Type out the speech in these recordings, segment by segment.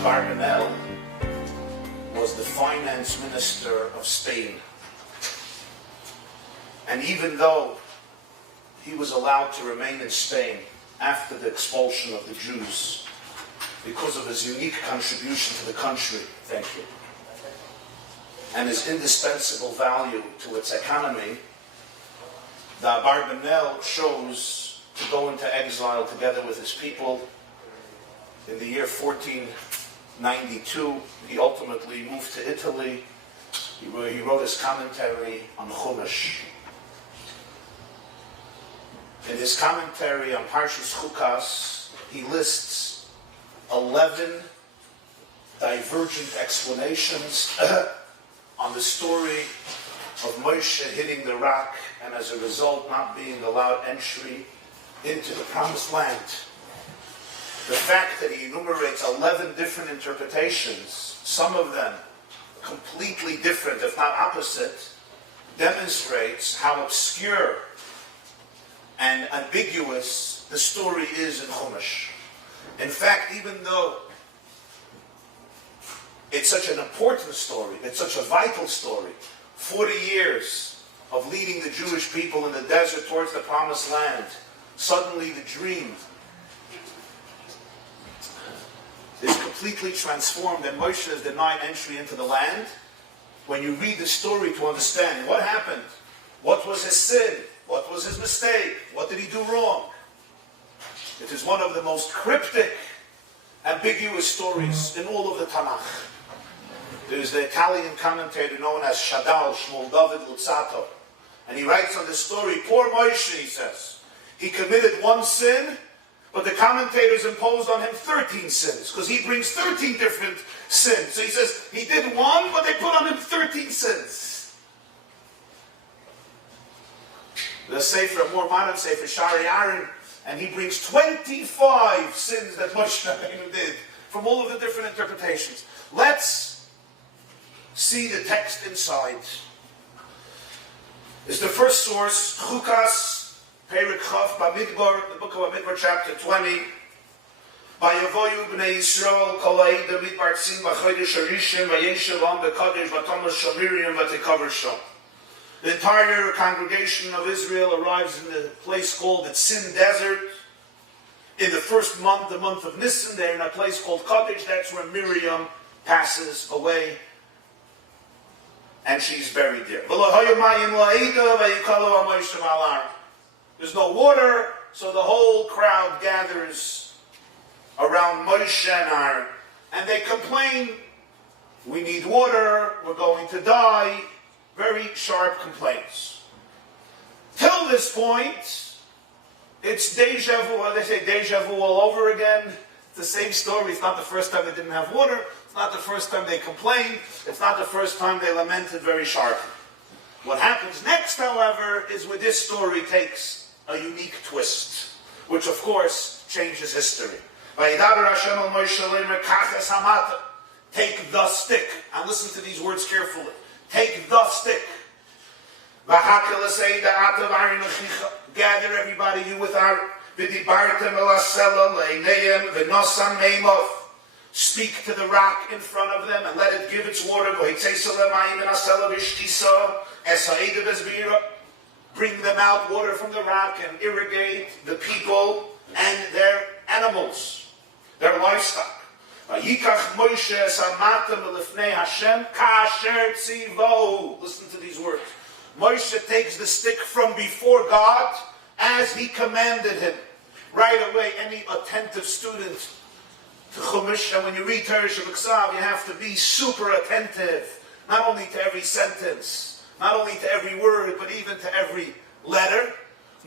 Abarbanel was the finance minister of Spain. And even though he was allowed to remain in Spain after the expulsion of the Jews, because of his unique contribution to the country, thank you, and his indispensable value to its economy, the Abarbanel chose to go into exile together with his people. In the year 1492, he ultimately moved to Italy. He wrote his commentary on Chumash. In his commentary on Parshas Chukas, he lists 11 divergent explanations on the story of Moshe hitting the rock and as a result not being allowed entry into the Promised Land. The fact that he enumerates 11 different interpretations, some of them completely different, if not opposite, demonstrates how obscure and ambiguous the story is in Chumash. In fact, even though it's such an important story, it's such a vital story, 40 years of leading the Jewish people in the desert towards the Promised Land, suddenly the dream is completely transformed and Moshe is denied entry into the land. When you read the story to understand what happened, what was his sin, what was his mistake, what did he do wrong, it is one of the most cryptic, ambiguous stories in all of the Tanakh. There's the Italian commentator known as Shadal, Shmuel David Luzzato, and he writes on this story, poor Moshe, he says, he committed one sin, but the commentators imposed on him 13 sins, because he brings 13 different sins. So he says, he did one, but they put on him 13 sins. The Sefer, a more modern Sefer, Shari Aaron, and he brings 25 sins that Moshe Rabbeinu did, from all of the different interpretations. Let's see the text inside. It's the first source, Chukas, Perek Chaf, Bamidbar, the book of Bamidbar, chapter 20. Vayavoyu b'nei Yisrael kol ha'ida midbar tzim b'chodesh harishon vayeshev am b'kadesh v'tamas shel Miriam v'tekaver sham. The entire congregation of Israel arrives in the place called the Tzin Desert. In the first month, the month of Nisan, they're in a place called Kadesh. That's where Miriam passes away, and she's buried there. There's no water, so the whole crowd gathers around Moshe and Aaron, and they complain, we need water, we're going to die. Very sharp complaints. Till this point, it's deja vu. They say deja vu all over again. It's the same story. It's not the first time they didn't have water. It's not the first time they complained. It's not the first time they lamented very sharply. What happens next, however, is where this story takes a unique twist, which of course changes history. Take the stick. And listen to these words carefully. Take the stick. Gather everybody, you with our speak to the rock in front of them and let it give its water. Bring them out water from the rock and irrigate the people and their animals, their livestock. Listen to these words. Moshe takes the stick from before God as he commanded him. Right away, any attentive student to Chumash, and when you read Torah Shabbat, you have to be super attentive, not only to every sentence, not only to every word, but even to every letter.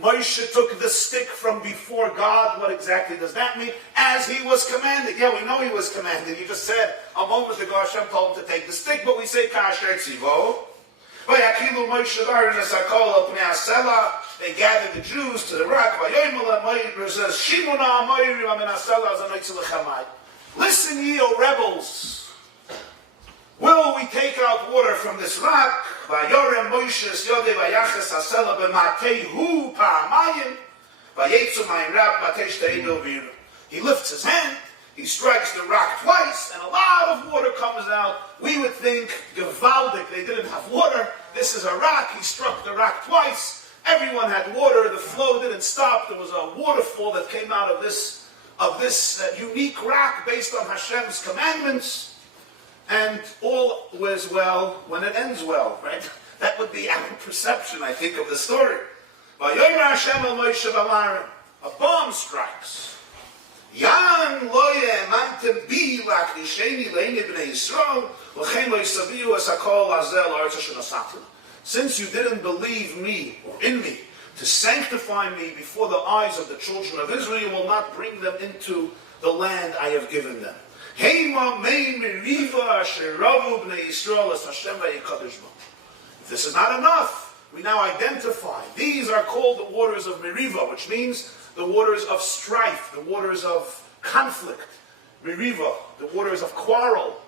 Moshe took the stick from before God. What exactly does that mean? As he was commanded. Yeah, we know he was commanded. You just said a moment ago Hashem told him to take the stick, but we say kasher tzivo. They gathered the Jews to the rock. Listen ye, O rebels. Will we take out water from this rock? He lifts his hand, He strikes the rock twice, and a lot of water comes out. We would think, gewaldig, they didn't have water. This is a rock. He struck the rock twice. Everyone had water. The flow didn't stop. There was a waterfall that came out of this unique rock based on Hashem's commandments. And all was well when it ends well, right? That would be our perception, I think, of the story. A bomb strikes. Yan loye mantem bi laknisheni leine bnei Yisrael l'chem lo yisaviu es hakol azel ha'aretz asher nasati. Since you didn't believe me or in me to sanctify me before the eyes of the children of Israel, you will not bring them into the land I have given them. Heima mein meriva asher ravu bnei Yisrael es Hashem vayikadosh bo. If this is not enough, we now identify these are called the waters of Meriva, which means the waters of strife, the waters of conflict, Meriva, the waters of quarrel,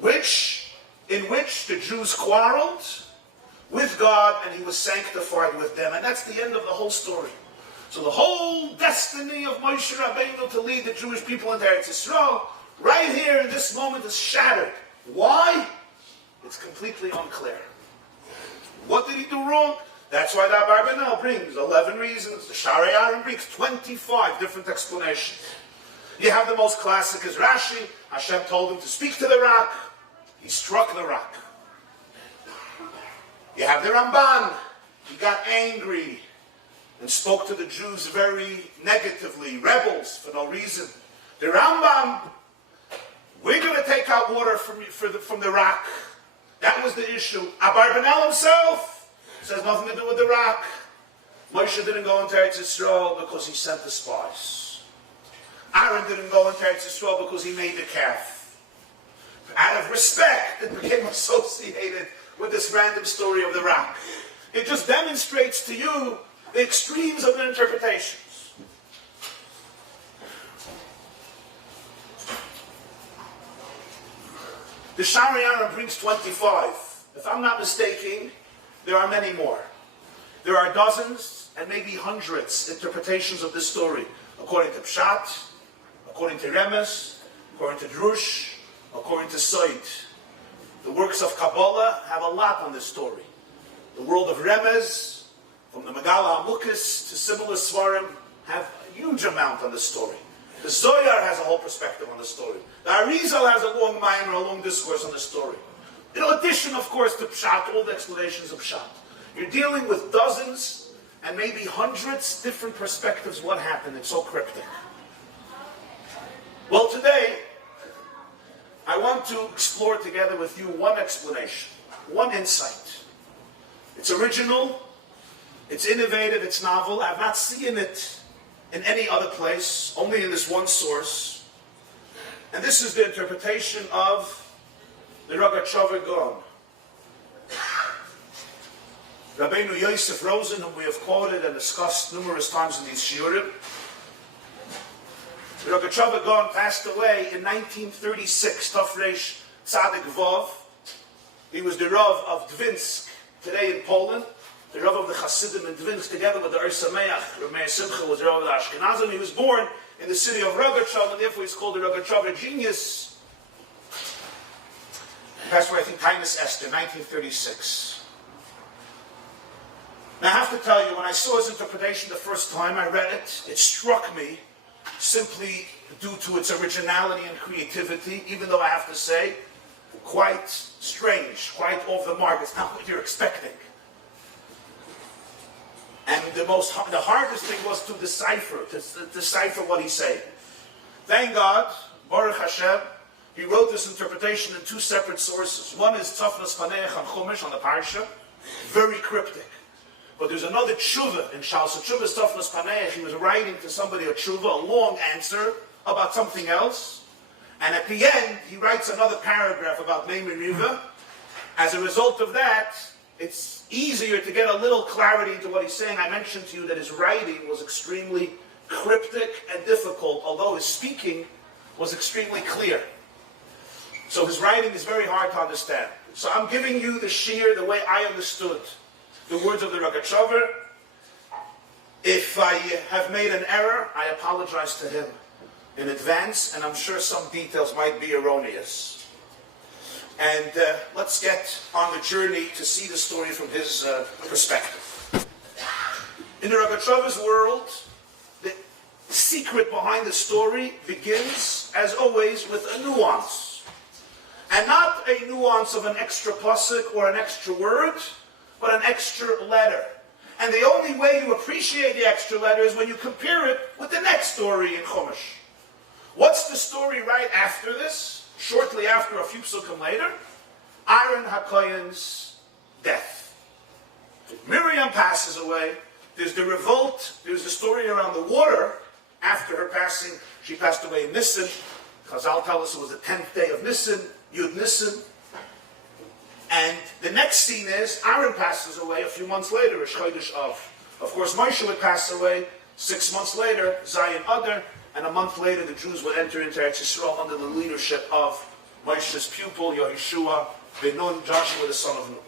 in which the Jews quarreled with God and he was sanctified with them. And that's the end of the whole story. So the whole destiny of Moshe Rabbeinu to lead the Jewish people into Eretz Yisrael, right here in this moment, is shattered. Why? It's completely unclear. What did he do wrong? That's why the Abarbanel brings 11 reasons. The Sharei Aaron brings 25 different explanations. You have the most classic is Rashi. Hashem told him to speak to the rock. He struck the rock. You have the Ramban. He got angry and spoke to the Jews very negatively, rebels for no reason. The Rambam, we're going to take out water from the rock. That was the issue. Abarbanel himself says nothing to do with the rock. Moshe didn't go into Eretz Yisrael because he sent the spies. Aaron didn't go into Eretz Yisrael because he made the calf. Out of respect, it became associated with this random story of the rock. It just demonstrates to you the extremes of the interpretations. The Sharei Aaron brings 25. If I'm not mistaken, there are many more. There are dozens and maybe hundreds interpretations of this story, according to Pshat, according to Remes, according to Drush, according to Soit. The works of Kabbalah have a lot on this story. The world of Remes, from the Megala HaMukis to similar Svarim, have a huge amount on this story. The Zohar has a whole perspective on the story. The Arizal has a long mind or a long discourse on the story. In addition, of course, to Pshat, all the explanations of Pshat. You're dealing with dozens and maybe hundreds different perspectives what happened. It's so cryptic. Well, today, I want to explore together with you one explanation, one insight. It's original, it's innovative, it's novel. I've not seen it in any other place, only in this one source. And this is the interpretation of the Rogatchover Gaon. Rabbeinu Yosef Rosen, whom we have quoted and discussed numerous times in these shiurim. The Rogatchover Gaon passed away in 1936, Tafresh Tzadik Vov. He was the Rav of Dvinsk, today in Poland. The Rav of the Hasidim in Dvinsk, together with the Ur Sameach. Rav Simcha was the Rav of the Ashkenazim. He was born in the city of Rogatchover, and therefore he's called the Rogatchover genius. Passed away, I think, Tainus Esther, 1936. Now, I have to tell you, when I saw his interpretation the first time I read it, it struck me simply due to its originality and creativity, even though I have to say, quite strange, quite off the mark. It's not what you're expecting. And the hardest thing was to decipher what he's saying. Thank God, Baruch Hashem, he wrote this interpretation in two separate sources. One is Tzafnas Paneach on Chumash, on the Parsha, very cryptic. But there's another tshuva in Shal. So tshuva is Tzafnas Paneach. He was writing to somebody a tshuva, a long answer about something else. And at the end, he writes another paragraph about Mei Meriva. As a result of that, it's easier to get a little clarity into what he's saying. I mentioned to you that his writing was extremely cryptic and difficult, although his speaking was extremely clear. So his writing is very hard to understand. So I'm giving you the shiur the way I understood the words of the Rogatchover. If I have made an error, I apologize to him. in advance, and I'm sure some details might be erroneous. And let's get on the journey to see the story from his perspective. In the Rogatchover's world, the secret behind the story begins, as always, with a nuance. And not a nuance of an extra pasuk or an extra word, but an extra letter. And the only way you appreciate the extra letter is when you compare it with the next story in Chumash. What's the story right after this? Shortly after, a few psukim later, Aaron HaKohen's death. Miriam passes away. There's the revolt. There's the story around the water. After her passing, she passed away in Nisan. Chazal tell us it was the 10th day of Nisan, Yud Nisan. And the next scene is Aaron passes away a few months later, Rosh Chodesh Av. Of course, Moshe would pass away 6 months later, Zayin Adar, and a month later the Jews would enter into Eretz Yisrael under the leadership of Moshe's pupil, Yehoshua ben Nun, Joshua the son of Nun.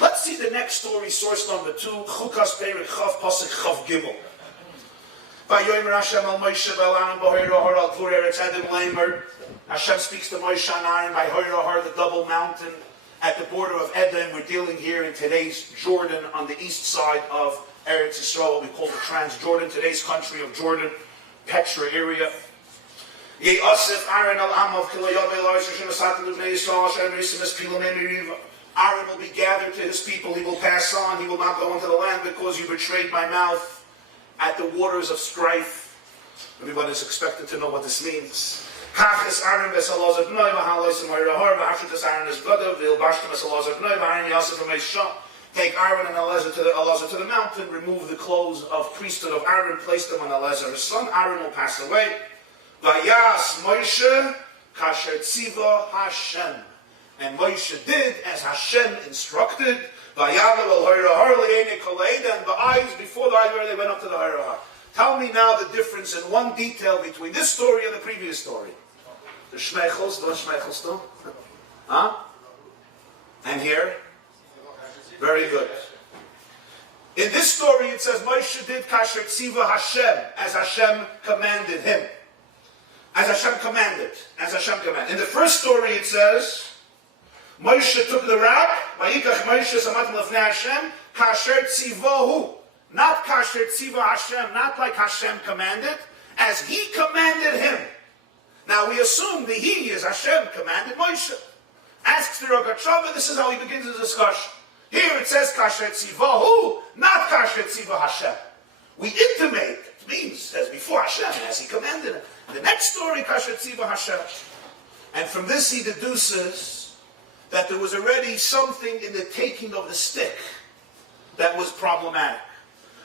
Let's see the next story, source number 2, Chukas Perek Chav Pasuk Chav Gimel. Vayomer Hashem al Moshe b'al Aaron b'hoyer ahar al Dvur Eretz Edom Leimer. Hashem speaks to Moshe and Aaron by Hoyer Ahar, the double mountain at the border of Edom. We're dealing here in today's Jordan, on the east side of Eretz Yisrael, what we call the Transjordan, today's country of Jordan, Petra area. Aaron will be gathered to his people. He will pass on. He will not go into the land because you betrayed my mouth at the waters of strife. Everyone is expected to know what this means. Take Aaron and Elazar to the mountain, remove the clothes of priesthood of Aaron, place them on Elazar his son. Aaron will pass away. Vayas Moshe kasher tziva Hashem. And Moshe did as Hashem instructed. Vayalav el Hoyer Ahar le'enei kol ha'eda, and the eyes, before the eyes where they went up to the Hoyer Ahar. Tell me now the difference in one detail between this story and the previous story. The Shmeichels, what Shmeichels do? Huh? And here? Very good. In this story it says Moshe did kasher tziva Hashem, as Hashem commanded him. As Hashem commanded. As Hashem commanded. In the first story it says Moshe took the rock, Vayikach Moshe samatim lefnei Hashem, kasher tzivahu. Not kasher tziva Hashem, not like Hashem commanded, as he commanded him. Now we assume the he is Hashem commanded Moshe. Asks the Rogatchover, this is how he begins his discussion. Here it says kasher tzivahu, not kasher tziva Hashem. We intimate, it means as before Hashem, as he commanded him. The next story, kasher tziva Hashem. And from this he deduces that there was already something in the taking of the stick that was problematic.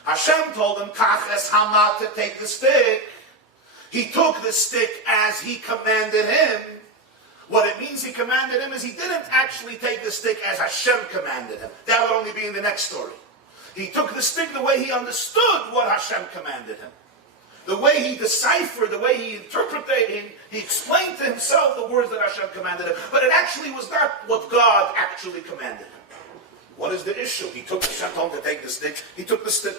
Hashem told him, Kach es hamat, to take the stick. He took the stick as he commanded him. What it means he commanded him is he didn't actually take the stick as Hashem commanded him. That would only be in the next story. He took the stick the way he understood what Hashem commanded him. The way he deciphered, the way he interpreted, he explained to himself the words that Hashem commanded him. But it actually was not what God actually commanded him. What is the issue? He took Hashem told him to take the stick. He took the stick.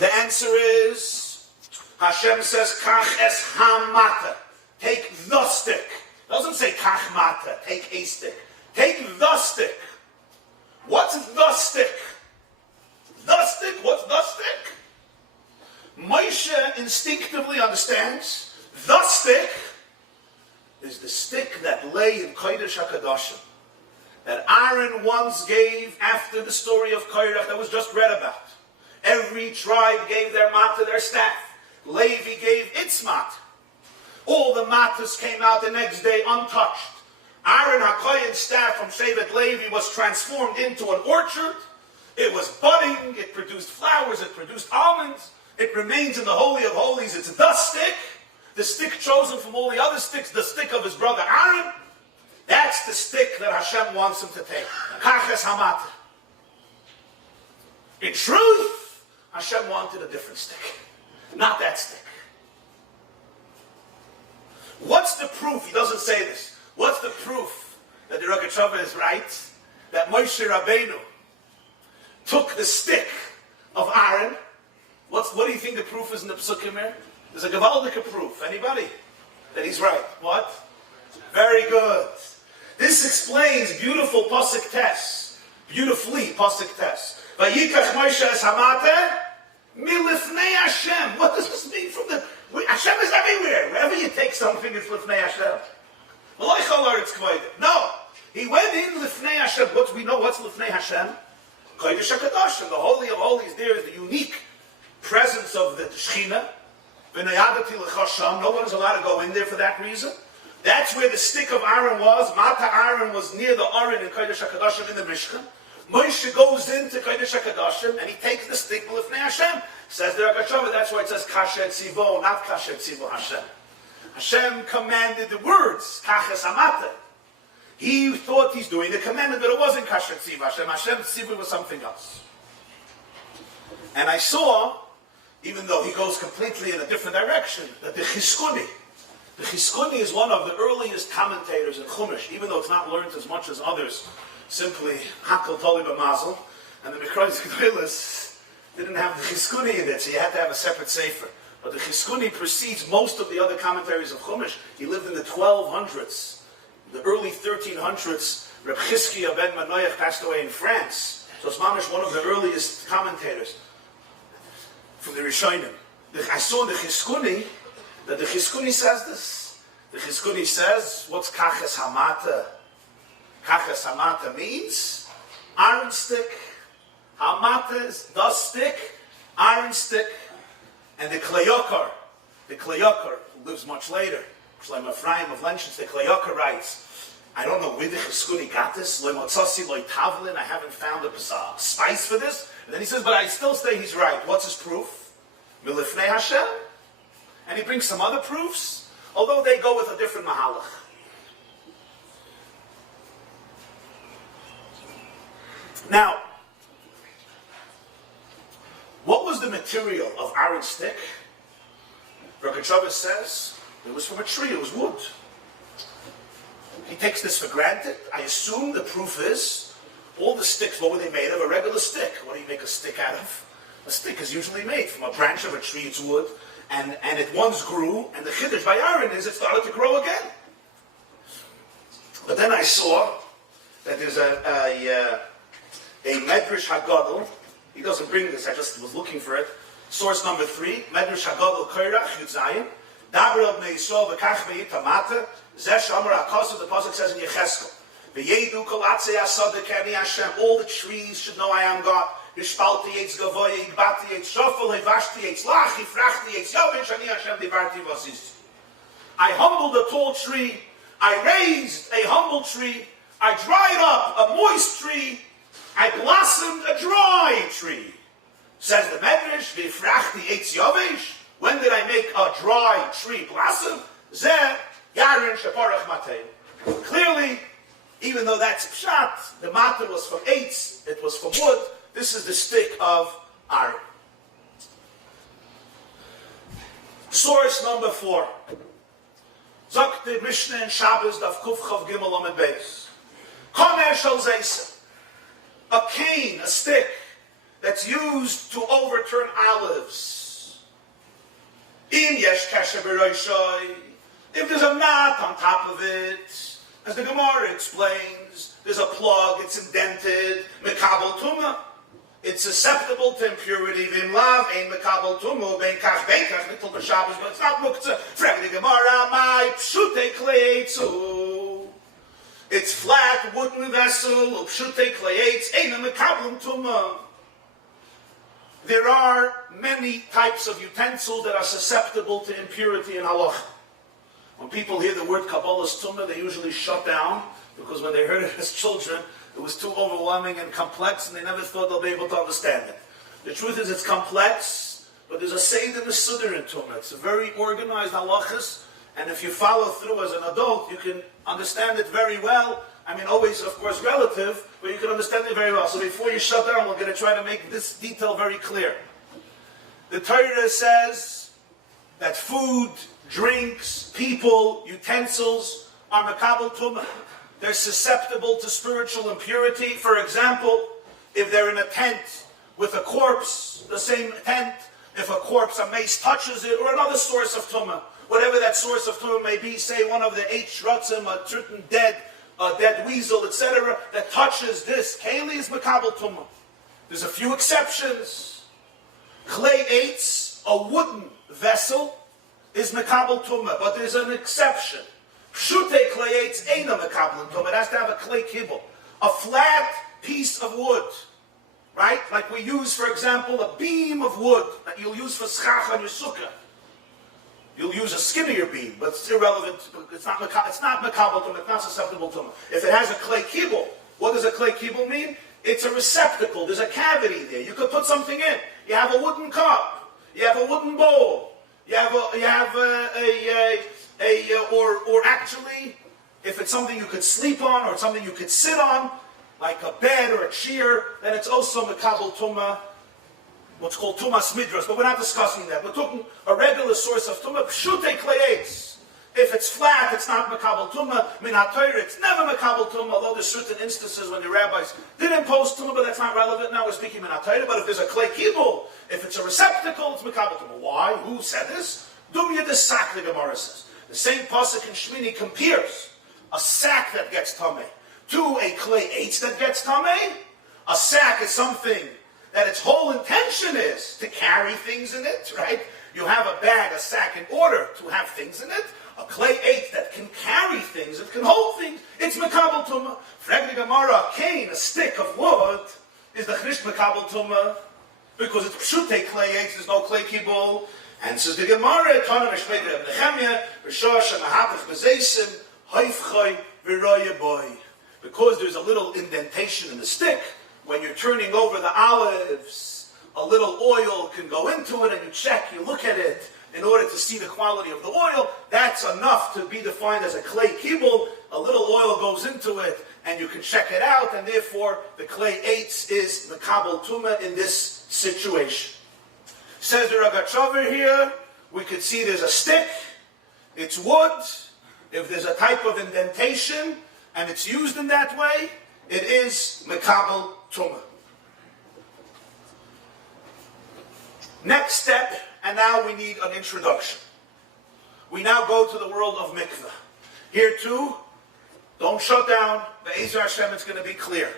The answer is, Hashem says, Kach es hamata. Take the stick. It doesn't say Kach mata, take a stick. Take the stick. What's the stick? The stick? What's the stick? Moshe instinctively understands the stick is the stick that lay in Kodesh HaKadoshim, that Aaron once gave after the story of Korach that was just read about. Every tribe gave their matzah, their staff. Levi gave its matzah. All the matzahs came out the next day untouched. Aaron HaKohen's staff from Shevet Levi was transformed into an orchard. It was budding, it produced flowers, it produced almonds. It remains in the Holy of Holies. It's the stick chosen from all the other sticks, the stick of his brother Aaron. That's the stick that Hashem wants him to take. Kaches Hamat. In truth, Hashem wanted a different stick. Not that stick. What's the proof? He doesn't say this. What's the proof that the Rogatchover is right? That Moshe Rabbeinu took the stick of Aaron. What do you think the proof is in the Psukim here? There's a Gewaldige proof. Anybody? That he's right. What? Very good. This explains beautiful Pasuk tests. Beautifully Pasuk tests. Vayikach Moshe es hamate milifnei Hashem. What does this mean from the... Hashem is everywhere. Wherever you take something, it's lifnei Hashem. No. He went in lifnei Hashem. What we know, what's lifnei Hashem? Kodesh HaKadoshim. The Holy of Holies there is the unique presence of the Shechina. No one is allowed to go in there for that reason. That's where the stick of Aaron was. Mata Aaron was near the Aron in Kodesh HaKadoshim in the Mishkan. Moshe goes into Kodesh HaKadoshim and he takes the stick Lifnei Hashem. Says the Rogatchover, that's why it says Kasher Tzivo, not Kasher Tzivo Hashem. Hashem commanded the words, Kaches Amata. He thought he's doing the commandment, but it wasn't Kasher Tzivo Hashem. Hashem Tzivo was something else. And I saw, even though he goes completely in a different direction, that the Chizkuni is one of the earliest commentators in Chumash, even though it's not learned as much as others, simply Hakol Toli B'Mazel, and the Mikrois Gdoilis didn't have the Chizkuni in it, so you had to have a separate sefer. But the Chizkuni precedes most of the other commentaries of Chumash. He lived in the 1200s, the early 1300s. Reb Chizkiya ben Manoach passed away in France, so it's mamish one of the earliest commentators from the Rishonim. I saw in the Chizkuni that the Chizkuni says this. The Chizkuni says, what's Kaches Hamata? Kaches Hamata means iron stick. Hamata is the stick, iron stick. And the Kleyokar, who lives much later, Shlomo Reframes of Lenshins, the Kleyokar writes, I don't know where the Chizkuni got this, Lo motzasi, lo tavlin, I haven't found a spice for this. And then he says, but I still say he's right. What's his proof? Milifnei Hashem. And he brings some other proofs, although they go with a different mahalach. Now, what was the material of Aaron's stick? Rogatchover says it was from a tree, it was wood. He takes this for granted. I assume the proof is all the sticks, what were they made of? A regular stick. What do you make a stick out of? A stick is usually made from a branch of a tree, it's wood, and it once grew, and the chiddush by Aaron is it started to grow again. But then I saw that there's a Medrash HaGadol. He doesn't bring this, I just was looking for it. Source number 3, Medrash HaGadol Korach Yud Zayin. Daber el bnei Yisrael v'kach be'it hamata. Zeh shamar ha'kosov, the pasuk says in Yecheskel. V'yedu kol atzei asada k'ani Hashem. All the trees should know I am God. V'shpalti yetz gavoya, yigbati yetz shofel, hevashti yetz lach, hifrachti yetz yovish, ani Hashem divarti v'asiz. I humbled a tall tree. I raised a humble tree. I dried up a moist tree. I blossomed a dry tree. Says the Medrash, V'ifrachti eitz yovish. When did I make a dry tree blossom? Zeh yarin sheparach matei. Clearly, even though that's pshat, the matter was from eitz, it was from wood. This is the stick of Aaron. Source number 4. Zok the Mishnah in Shabbos daf kuf chav gimel amid beis. Komer shel zeisa. A cane, a stick, that's used to overturn olives. Im yesh kasher b'roshoi. If there's a knot on top of it, as the Gemara explains, there's a plug, it's indented, mekabel tumah. It's susceptible to impurity. Vim lav ein mekabel tumah, ben kach nitul b'Shabbos, but it's not muktzah. Frag the Gemara, my pshute kleitzu. It's flat, wooden vessel, pshute kleitz, ein mekabel tumah. There are many types of utensils that are susceptible to impurity in halacha. When people hear the word Kabbalah's Tumah, they usually shut down, because when they heard it as children, it was too overwhelming and complex, and they never thought they'll be able to understand it. The truth is it's complex, but there's a Seder and a Siddur in Tumah. It's a very organized halachas, and if you follow through as an adult, you can understand it very well. I mean, always, of course, relative, but you can understand it very well. So before you shut down, we're going to try to make this detail very clear. The Torah says that food, drinks, people, utensils are mekabel tumah. They're susceptible to spiritual impurity. For example, If they're in a tent with a corpse, the same tent, if a corpse, a mace touches it, or another source of tumah, whatever that source of tumah may be, say one of the 8 shratzim, a certain dead weasel, etc., that touches this, keli is makabel tumah. There's a few exceptions. Clay 8s, a wooden vessel, is makabel tumah, but there's an exception. Pshute clay 8s ain't a makabel tumah. It has to have a clay kibble, a flat piece of wood. Right? Like we use, for example, a beam of wood that you'll use for schach on your sukkah. You'll use a skinnier beam, but it's irrelevant. It's not makabel tumah, it's not susceptible tumah. If it has a clay kibble, what does a clay kibble mean? It's a receptacle. There's a cavity there. You could put something in. You have a wooden cup. You have a wooden bowl. Or actually, if it's something you could sleep on or it's something you could sit on, like a bed or a chair, then it's also makabel tumah, what's called tumas midras, but we're not discussing that. We're talking a regular source of tumah, pshute klayetz. If it's flat, it's not makabel tumah. Min ha-Torah, it's never makabel tumah, although there's certain instances when the rabbis did impose tumah, but that's not relevant. Now we're speaking min ha-Torah. But if there's a clay kibble, if it's a receptacle, it's makabel tumah. Why? Who said this? Dum Yedesach, the Gemara says. The same pasuk in Shmini compares a sack that gets tameh to a clay 8 that gets tameh. A sack is something that its whole intention is to carry things in it, right? You have a bag, a sack, in order to have things in it. A clay 8 that can carry things, it can hold things, it's makabel tumah. Frag the Gemara, a cane, a stick of wood, is the chrish makabel tumah, because it's pshute clay 8, there's no clay kibble. And says the Gemara, Tana Mishmei Reb Nechemia, Rishosh and Mahatach Bezeisim, Haifchoi V'roye boy. Because there's a little indentation in the stick, when you're turning over the olives, a little oil can go into it, and you check, you look at it, in order to see the quality of the oil. That's enough to be defined as a clay kibble. A little oil goes into it, and you can check it out, and therefore the clay 8 is makabel tumah in this situation. Says the Rogatchover here, we could see there's a stick, it's wood. If there's a type of indentation, and it's used in that way, it is makabel tumah. Next step, and now we need an introduction. We now go to the world of mikveh. Here too, don't shut down. Be'ezer Hashem, it's going to be clear.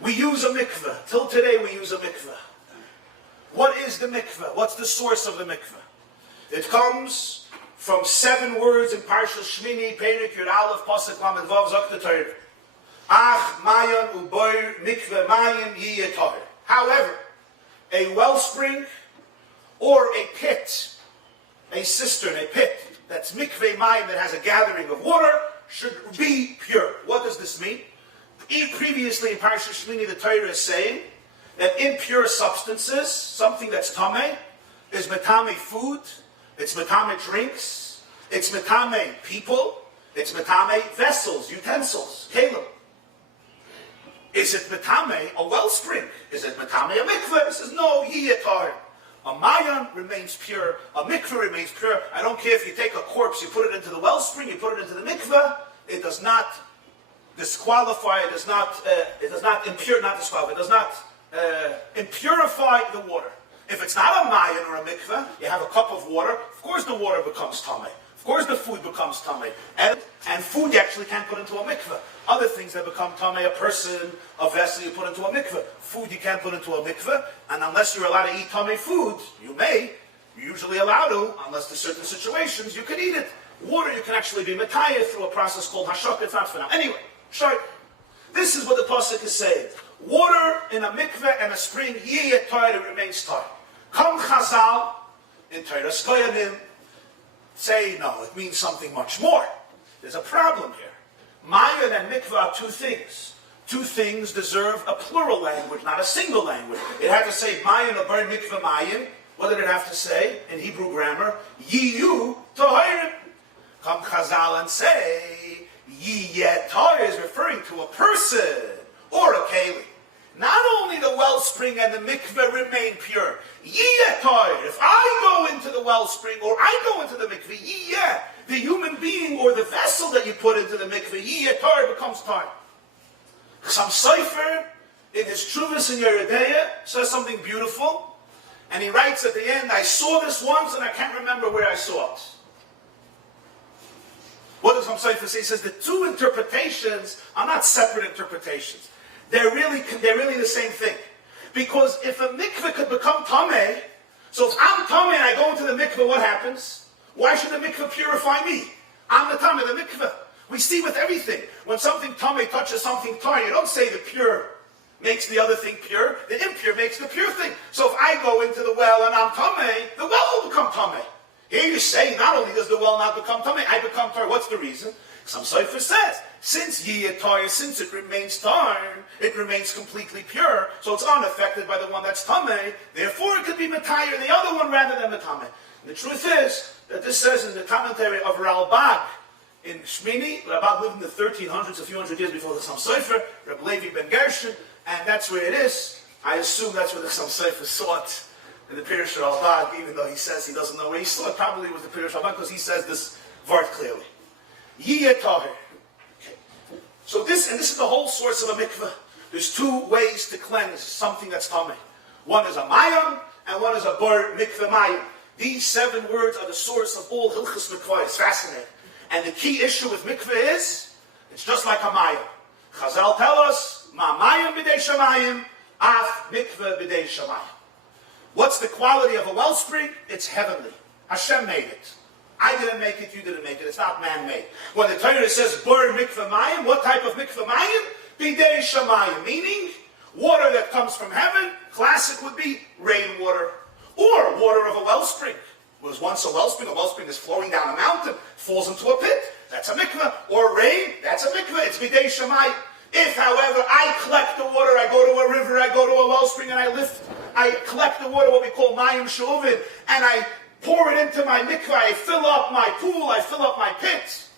We use a mikveh. Till today we use a mikveh. What is the mikveh? What's the source of the mikveh? It comes from 7 words in Parshas Shmini, Perik Yud Aleph, Pasuk Lamed Vav, Zok the Torah. Ach mayan uboir mikveh mayim yiyeh tahor. However, a wellspring or a pit, a cistern, a pit that's mikveh mayim, that has a gathering of water, should be pure. What does this mean? Previously in Parshas Shmini, the Torah is saying that impure substances, something that's tameh, is metame food, it's metame drinks, it's metame people, it's metame vessels, utensils, kelim. Is it metame a wellspring? Is it metame a mikveh? He says, no, yiyeh tahor. A mayan remains pure, a mikveh remains pure. I don't care if you take a corpse, you put it into the wellspring, you put it into the mikveh, it does not disqualify, it does not impurify the water. If it's not a mayan or a mikveh, you have a cup of water, of course the water becomes tameh. Of course the food becomes tameh. And food you actually can't put into a mikveh. Other things that become tameh, a person, a vessel you put into a mikveh. Food you can't put into a mikveh, and unless you're allowed to eat tameh food, you're usually allowed to, unless there's certain situations, you can eat it. Water you can actually be metayeh through a process called hashak, it's not for now. Anyway, short. This is what the pasuk is saying. Water in a mikveh and a spring, yiyeh tahor, it remains tahor. Come Chazal, in Torah Skoyanim, say no, it means something much more. There's a problem here. Mayan and mikveh are 2 things. 2 things deserve a plural language, not a single language. It had to say mayan or bar mikveh mayan. What did it have to say in Hebrew grammar? Yiyu tahorim. Come Chazal and say yiyeh tahor is referring to a person or a keli. Not only the wellspring and the mikveh remain pure. Yiyeh tahor. If I go into the wellspring or I go into the mikveh, yiyeh, the human being or the vessel that you put into the mikveh, yiyeh tahor, becomes tahor. Some Sefer in his Truvas in Yeridea, says something beautiful. And he writes at the end, I saw this once and I can't remember where I saw it. What does Hamsayfa say? He says the two interpretations are not separate interpretations. They're really the same thing. Because if a mikveh could become tameh, so if I'm tameh and I go into the mikveh, what happens? Why should the mikveh purify me? I'm the tameh, the mikveh. We see with everything. When something tameh touches something tar, you don't say the pure makes the other thing pure. The impure makes the pure thing. So if I go into the well and I'm tameh, the well will become tameh. Here you say, not only does the well not become tameh, I become tar. What's the reason? Some Sefer says, since yiyeh tar, since it remains tar, it remains completely pure, so it's unaffected by the one that's tameh, therefore it could be matayir, the other one rather than the tameh. The truth is that this says in the commentary of Rabbi in Shmini, Rabbi lived in the 1300s, a few hundred years before the Sam Sefer, Rabbi Levi ben Gershon, and that's where it is. I assume that's where the Sam Sefer saw it, in the Pirush Ralbag, even though he says he doesn't know where he saw it, probably was the Pirush Ralbag, because he says this vart clearly. Yiyeh tahir. Okay. So this is the whole source of a mikveh. There's two ways to cleanse something that's tameh. One is a mayim, and one is a bar mikveh mayim. These 7 words are the source of all hilchos mikveh. It's fascinating. And the key issue with mikveh is, it's just like a mayim. Chazal tell us, ma mayim b'dei shamayim, af mikveh b'dei shamayim. What's the quality of a wellspring? It's heavenly. Hashem made it. I didn't make it, you didn't make it. It's not man-made. When the Torah says, Bur mikveh mayim, what type of mikveh mayim? Bidei shamayim, meaning water that comes from heaven. Classic would be rainwater. Or water of a wellspring. It was once a wellspring is flowing down a mountain, falls into a pit. That's a mikveh. Or rain, that's a mikveh. It's bidei shamayim. If, however, I collect the water, I go to a river, I go to a wellspring, and I collect the water, what we call mayim she'uvin, and I pour it into my mikveh, I fill up my pool, I fill up my pit,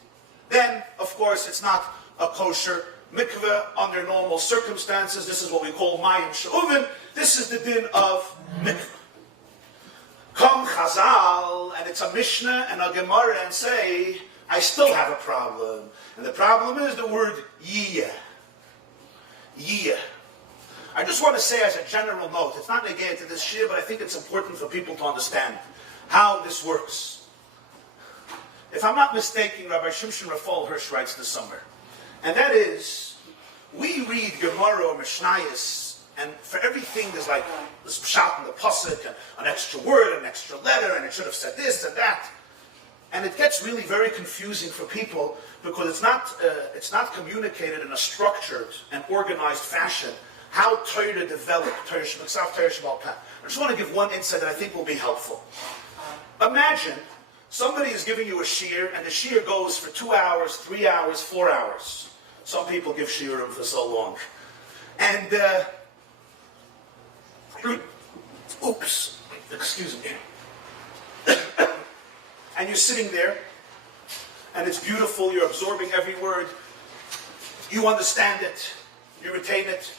then, of course, it's not a kosher mikveh under normal circumstances. This is what we call mayim she'uvin. This is the din of mikveh. Come Chazal, and it's a Mishnah and a Gemara, and say, I still have a problem. And the problem is the word yiyeh. Yiyeh. I just want to say as a general note, it's not negated to this shir, but I think it's important for people to understand how this works. If I'm not mistaken, Rabbi Shimshon Raphael Hirsch writes this somewhere. And that is, we read Gemara or Mishnayos, and for everything there's like this pshat in the pasuk, and an extra word, an extra letter, and it should have said this and that. And it gets really very confusing for people because it's not communicated in a structured and organized fashion. How Torah developed, Torah Shebaksav, Torah Shebal Peh. I just want to give one insight that I think will be helpful. Imagine somebody is giving you a shiur, and the shiur goes for 2 hours, 3 hours, 4 hours. Some people give shiurim for so long. And, excuse me. And you're sitting there, and it's beautiful, you're absorbing every word, you understand it, you retain it,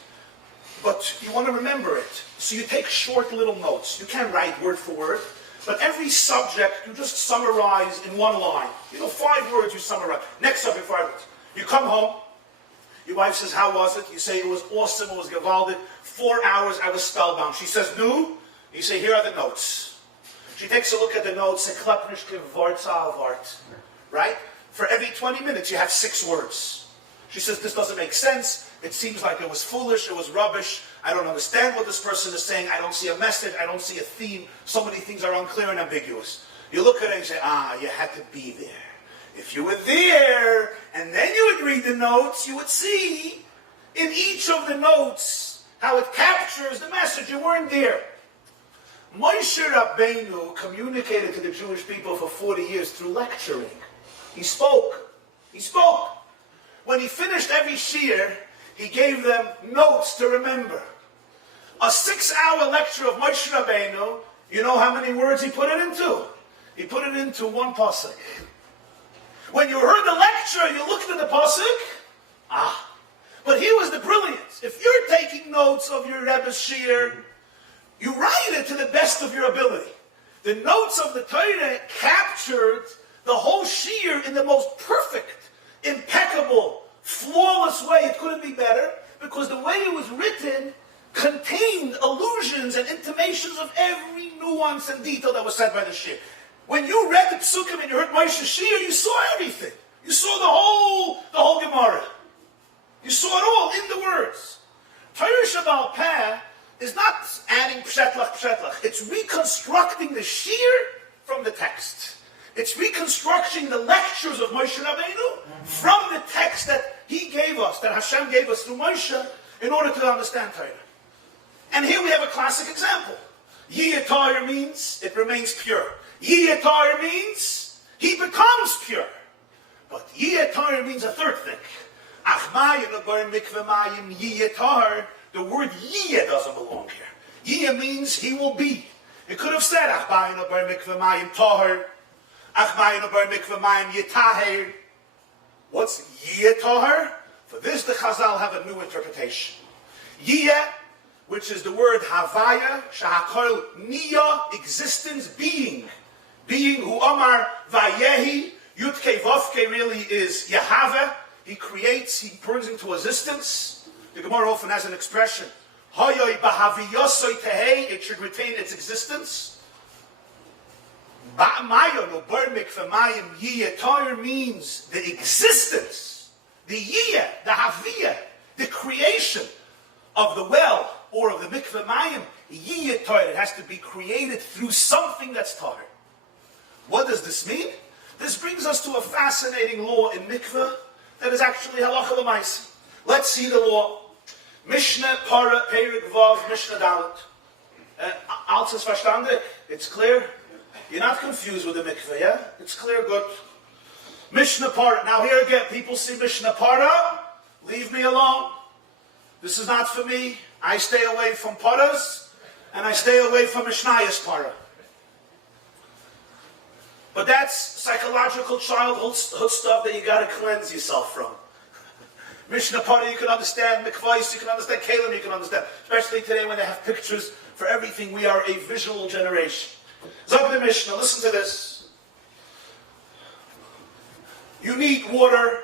but you want to remember it. So you take short little notes. You can't write word for word, but every subject you just summarize in one line. 5 words you summarize. Next subject, 5 words. You come home, your wife says, how was it? You say, it was awesome, it was gewaldic. 4 hours, I was spellbound. She says, no. You say, here are the notes. She takes a look at the notes, right? For every 20 minutes, you have 6 words. She says, this doesn't make sense. It seems like it was foolish, it was rubbish. I don't understand what this person is saying. I don't see a message, I don't see a theme. So many things are unclear and ambiguous. You look at it and say, you had to be there. If you were there, and then you would read the notes, you would see in each of the notes how it captures the message. You weren't there. Moshe Rabbeinu communicated to the Jewish people for 40 years through lecturing. He spoke. He spoke. When he finished every shiur, he gave them notes to remember. A 6-hour lecture of Moshe Rabbeinu, you know how many words he put it into? He put it into one pasuk. When you heard the lecture, you looked at the pasuk. But here was the brilliance. If you're taking notes of your Rebbe's shiur, you write it to the best of your ability. The notes of the Torah captured the whole shiur in the most perfect, impeccable, flawless way. It couldn't be better, because the way it was written nuance and detail that was said by the Shir. When you read the Psukim and you heard Moshe's Shir, you saw everything. You saw the whole Gemara. You saw it all in the words. Torah Shabbal Peh is not adding pshetlach. It's reconstructing the Shir from the text. It's reconstructing the lectures of Moshe Rabbeinu from the text that he gave us, that Hashem gave us through Moshe, in order to understand Torah. And here we have a classic example. Yiyatar means it remains pure. Yiyatar means he becomes pure. But Yiyatar means a third thing. The word Yiyah doesn't belong here. Yiyah means he will be. It could have said what's Yiyah? For this the Chazal have a new interpretation. Yiyah, which is the word Havaya, Shahakol Niya, existence, being. Being who Omar Vayehi, Yutke Vovke really is Yahave. He creates, he brings into existence. The Gemara often has an expression, Hoyoy Bahaviyosoi Tehei, it should retain its existence. Ba'mayon or Bar Mikvamayim Yiyah means the existence, the Yiyah, the Haviyah, the creation of the well or of the mikveh mayim. Yiyah Torah, it has to be created through something that's Torah. What does this mean? This brings us to a fascinating law in mikveh that is actually halacha l'maisa. Let's see the law. Mishnah Para Perik Vav Mishnah Dalet. Alles ist verstandig? It's clear? You're not confused with the mikveh, yeah? It's clear, good. Mishnah Para. Now here again, people see Mishnah Para. Leave me alone. This is not for me. I stay away from Paras, and I stay away from Mishnayos Para. But that's psychological childhood stuff that you got to cleanse yourself from. Mishnah Para you can understand, Mikvais you can understand, Kalim you can understand. Especially today when they have pictures for everything. We are a visual generation. Zog the Mishnah, listen to this. You need water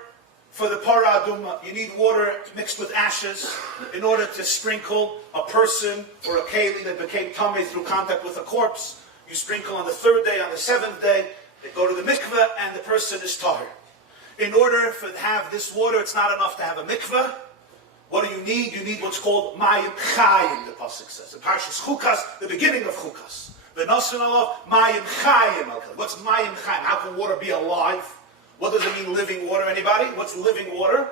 for the Para Aduma. You need water mixed with ashes in order to sprinkle a person or a keli that became tummy through contact with a corpse. You sprinkle on the third day, on the seventh day, they go to the mikveh and the person is tahir. In order to have this water, it's not enough to have a mikveh. What do you need? You need what's called mayim chayim, the pasuk says. The parshas Chukas, the beginning of Chukas. The nasan alav mayim chayim. What's mayim chayim? How can water be alive? What does it mean, living water? Anybody? What's living water?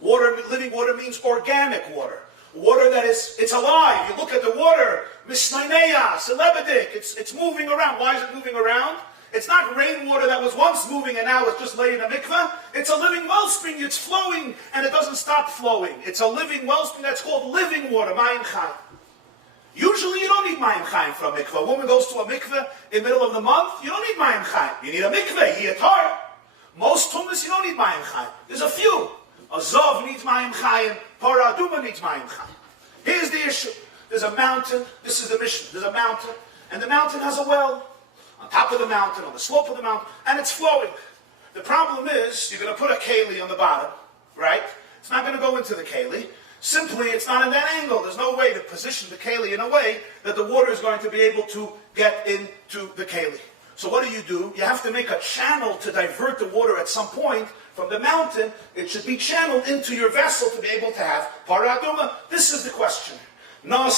Living water means organic water. Water that is, it's alive. You look at the water, misnaineya, celebedik, it's moving around. Why is it moving around? It's not rainwater that was once moving and now it's just laying in a mikveh. It's a living wellspring. It's flowing and it doesn't stop flowing. It's a living wellspring that's called living water, mayim chayim. Usually you don't need mayim chayim for a mikveh. A woman goes to a mikveh in the middle of the month, you don't need mayim chayim. You need a mikveh, yiyatar. Most tumas you don't need mayim chayim. There's a few. A Zov needs mayim chayim. Para Aduma needs mayim chayim. Here's the issue. There's a mountain. This is the mission. There's a mountain. And the mountain has a well. On top of the mountain, on the slope of the mountain. And it's flowing. The problem is, you're going to put a keli on the bottom. Right? It's not going to go into the keli. Simply, it's not in that angle. There's no way to position the keli in a way that the water is going to be able to get into the keli. So what do? You have to make a channel to divert the water at some point from the mountain. It should be channeled into your vessel to be able to have para aduma. This is the question. I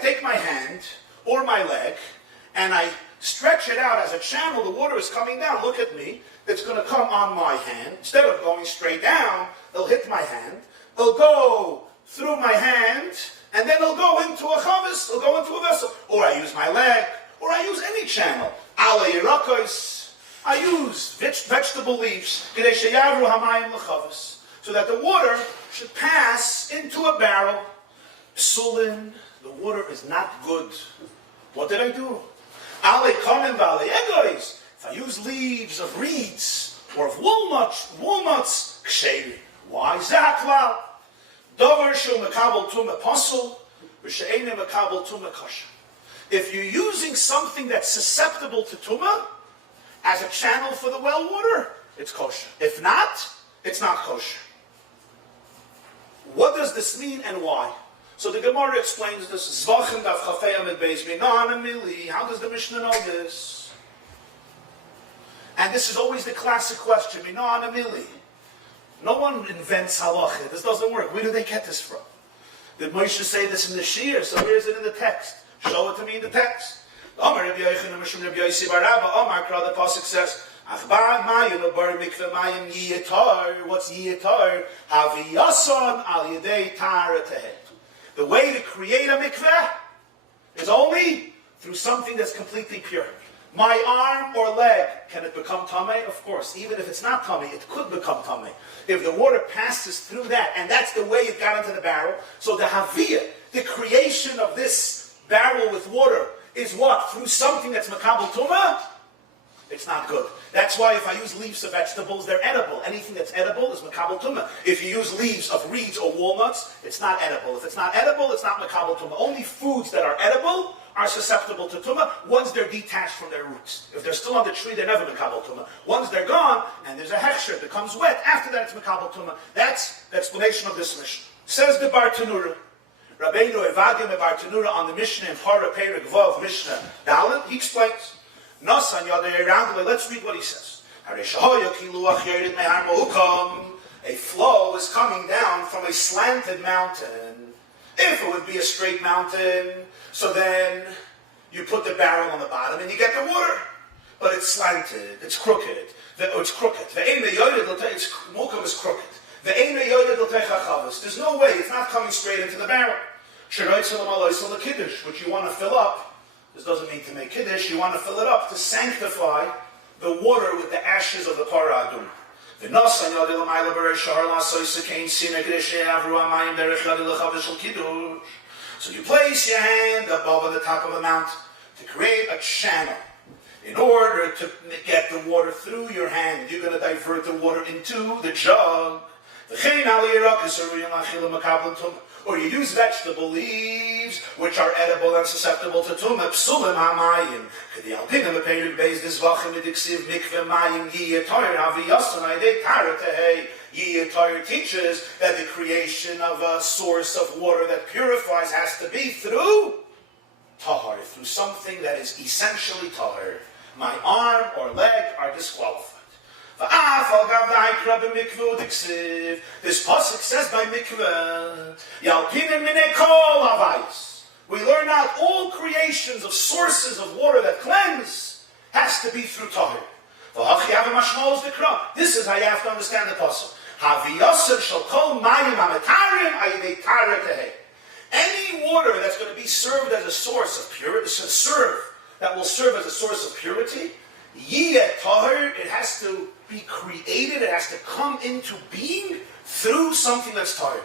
take my hand or my leg and I stretch it out as a channel. The water is coming down. Look at me. It's going to come on my hand. Instead of going straight down, it'll hit my hand. It'll go through my hand and then it'll go into a chavis. It'll go into a vessel. Or I use my leg. Or I use any channel. Ala yirakos. I use vegetable leaves. So that the water should pass into a barrel. Psulin. The water is not good. What did I do? Ale kamen vale egois. If I use leaves of reeds or of walnuts, ksheri. Why? Zaklal. Dover shel mekabel tumah pasul, v'she'enim mekabel tumah kosher. If you're using something that's susceptible to tumah as a channel for the well water, it's kosher. If not, it's not kosher. What does this mean and why? So the Gemara explains this. Zvachim daf chafei amid beis minan mili. How does the Mishnah know this? And this is always the classic question. Minan mili. No one invents halacha. This doesn't work. Where do they get this from? Did Moshe say this in the Shir? So here's it in the text. Show it to me in the text. Omar Rabbi Yochanan Mishum Rabbi Yossi bar Rabba. Omar Kra, the pasuk says, Achbar mayim abar mikveh mayim yiyatar. What's yiyatar? Haviyason al yedei tarateh. The way to create a mikveh is only through something that's completely pure. My arm or leg, can it become tamei? Of course. Even if it's not tamei, it could become tamei. If the water passes through that, and that's the way it got into the barrel, so the haviyah, the creation of this barrel with water, is what? Through something that's makabel tumah? It's not good. That's why if I use leaves of vegetables, they're edible. Anything that's edible is makabel tumah. If you use leaves of reeds or walnuts, it's not edible. If it's not edible, it's not makabel tumah. Only foods that are edible are susceptible to tumah once they're detached from their roots. If they're still on the tree, they're never makabel tumah. Once they're gone, and there's a hechsher, it becomes wet, after that it's makabel tumah. That's the explanation of this Mishnah. Says the Bartanura, Rabbeinu Evadim Bartanura on the Mishnah in Parah Perek Vav Mishnah Dalet, he explains, Nasan Yadei Rangle, let's read what he says. A flow is coming down from a slanted mountain. If it would be a straight mountain, so then you put the barrel on the bottom and you get the water. But it's slanted, it's crooked. It's crooked. Its mukam is crooked. There's no way, it's not coming straight into the barrel. Which you want to fill up. This doesn't mean to make kiddush, you want to fill it up to sanctify the water with the ashes of the parah adum. So you place your hand above the top of the mount to create a channel. In order to get the water through your hand, you're going to divert the water into the jug. Or you use vegetable leaves, which are edible and susceptible to tumah. Psulim hamayim. K'di alpinim apeirid beis disvachim ediksiv mikveh mayim yiyatar aviyason aidei taratehei. Yiyatar teaches that the creation of a source of water that purifies has to be through tahar, through something that is essentially tahar. My arm or leg are disqualified. This pasuk says by mikveh, we learn out all creations of sources of water that cleanse has to be through tahir. This is how you have to understand the pasuk. Any water that's going to be served as a source of purity, that will serve as a source of purity, it has to be created, it has to come into being through something that's tahir.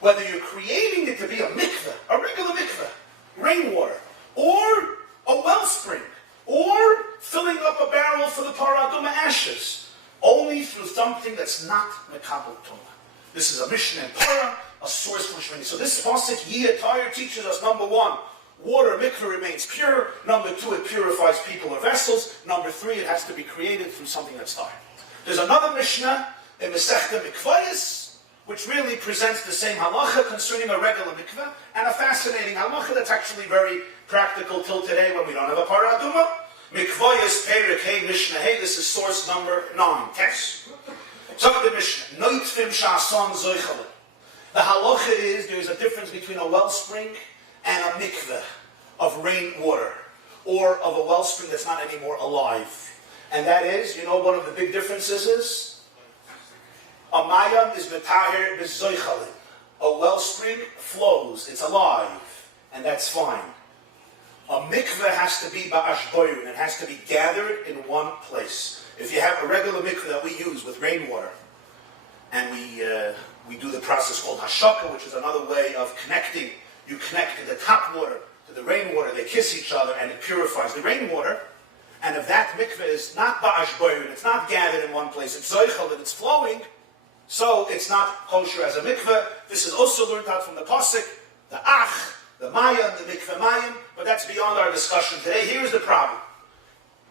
Whether you're creating it to be a mikveh, a regular mikveh, rainwater, or a wellspring, or filling up a barrel for the paraduma ashes, only through something that's not makabel tumah. This is a Mishnah in Torah, a source from Shemini. So this pasuk Yiyatar teaches us, number one, water mikveh remains pure. Number two, it purifies people or vessels. Number three, it has to be created through something that's tahir. There's another Mishnah in Masechta Mikvayis, which really presents the same halacha concerning a regular mikveh, and a fascinating halacha that's actually very practical till today when we don't have a paraduma. Mikvayis Perek Hey Mishnah Hey. This is source number 9. Text. So the Mishnah, Noitfim Sha'ason Zoichalim. The halacha is there is a difference between a wellspring and a mikveh of rainwater, or of a wellspring that's not anymore alive. And that is, you know, one of the big differences is a mayam is metaher b'zoichalim. A wellspring flows, it's alive, and that's fine. A mikveh has to be ba'ashboyun, it has to be gathered in one place. If you have a regular mikveh that we use with rainwater, and we do the process called hashaka, which is another way of connecting. You connect the top water to the rainwater, they kiss each other, and it purifies the rainwater. And if that mikveh is not ba'ashboyun, it's not gathered in one place, it's zoichel, and it's flowing, so it's not kosher as a mikveh. This is also learned out from the pasuk, the ach, the mayam, the mikveh mayam, but that's beyond our discussion today. Here's the problem.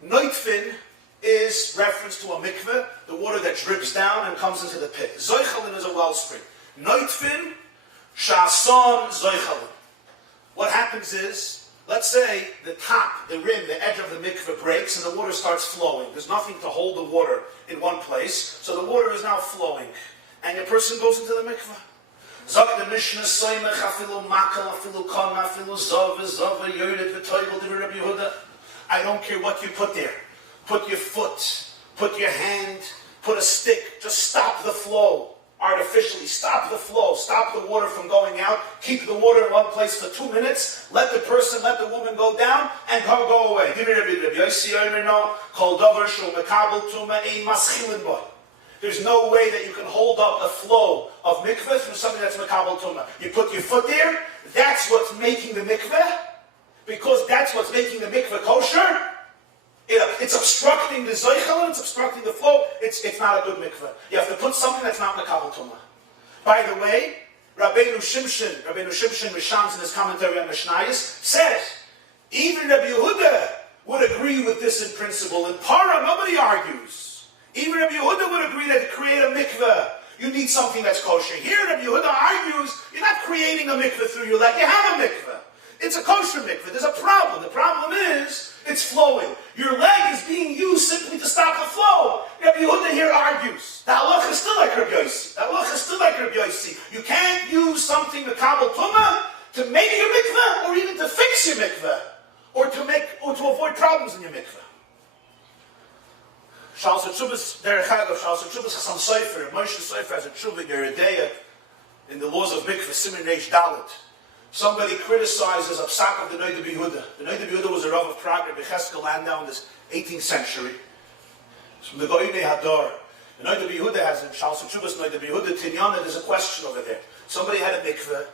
Noitfin is reference to a mikveh, the water that drips down and comes into the pit. Zoichalin is a wellspring. Noitfin, Shason, Zoichalin. What happens is, let's say the top, the rim, the edge of the mikveh breaks and the water starts flowing. There's nothing to hold the water in one place, so the water is now flowing. And a person goes into the mikveh. Zok the Mishnah, Soymech, Afilu Makal, Afilu Kon, Afilu Zov, Zov, Yodet, V'toyvel, Divrei Rabbi Yehuda. I don't care what you put there. Put your foot, put your hand, put a stick. Just stop the flow. Artificially, stop the flow. Stop the water from going out. Keep the water in one place for 2 minutes. Let the person, let the woman go down and go away. There's no way that you can hold up a flow of mikveh through something that's makabel tumah. You put your foot there. That's what's making the mikveh. Because that's what's making the mikveh kosher. It's obstructing the zoichel, it's obstructing the flow. It's not a good mikveh. You have to put something that's not makabel tumah. By the way, Rabbeinu Shimshon Mishams in his commentary on Mishnayos says, even Rabbi Yehuda would agree with this in principle. In Torah, nobody argues. Even Rabbi Yehuda would agree that to create a mikveh, you need something that's kosher. Here, Rabbi Yehuda argues, you're not creating a mikveh through your leg. You have a mikveh. It's a kosher mikveh. There's a problem. The problem is, it's flowing. Your leg is being used simply to stop the flow. Rabbi Yehuda here argues. The halacha is still like Rabbi Yossi. The halacha is still like Rabbi Yossi. You can't use something makabel tumah to make your mikveh, or even to fix your mikveh, or to avoid problems in your mikveh. Shals HaTshuvas, Derech Agav, Shals HaTshuvas Chasam Sofer, Moshe Sofer has a tshuva Yeredeya in the laws of mikveh, Siman Reish Dalet. Somebody criticizes a psak of the Noda B'Yehuda. The Noda B'Yehuda was a Rav of Prague, Rabbi Cheskel Landau in the 18th century. It's from the Goyne Hador. The Noda B'Yehuda has in Shals HaTshuvas Noda B'Yehuda Tinyana, there's a question over there. Somebody had a mikveh.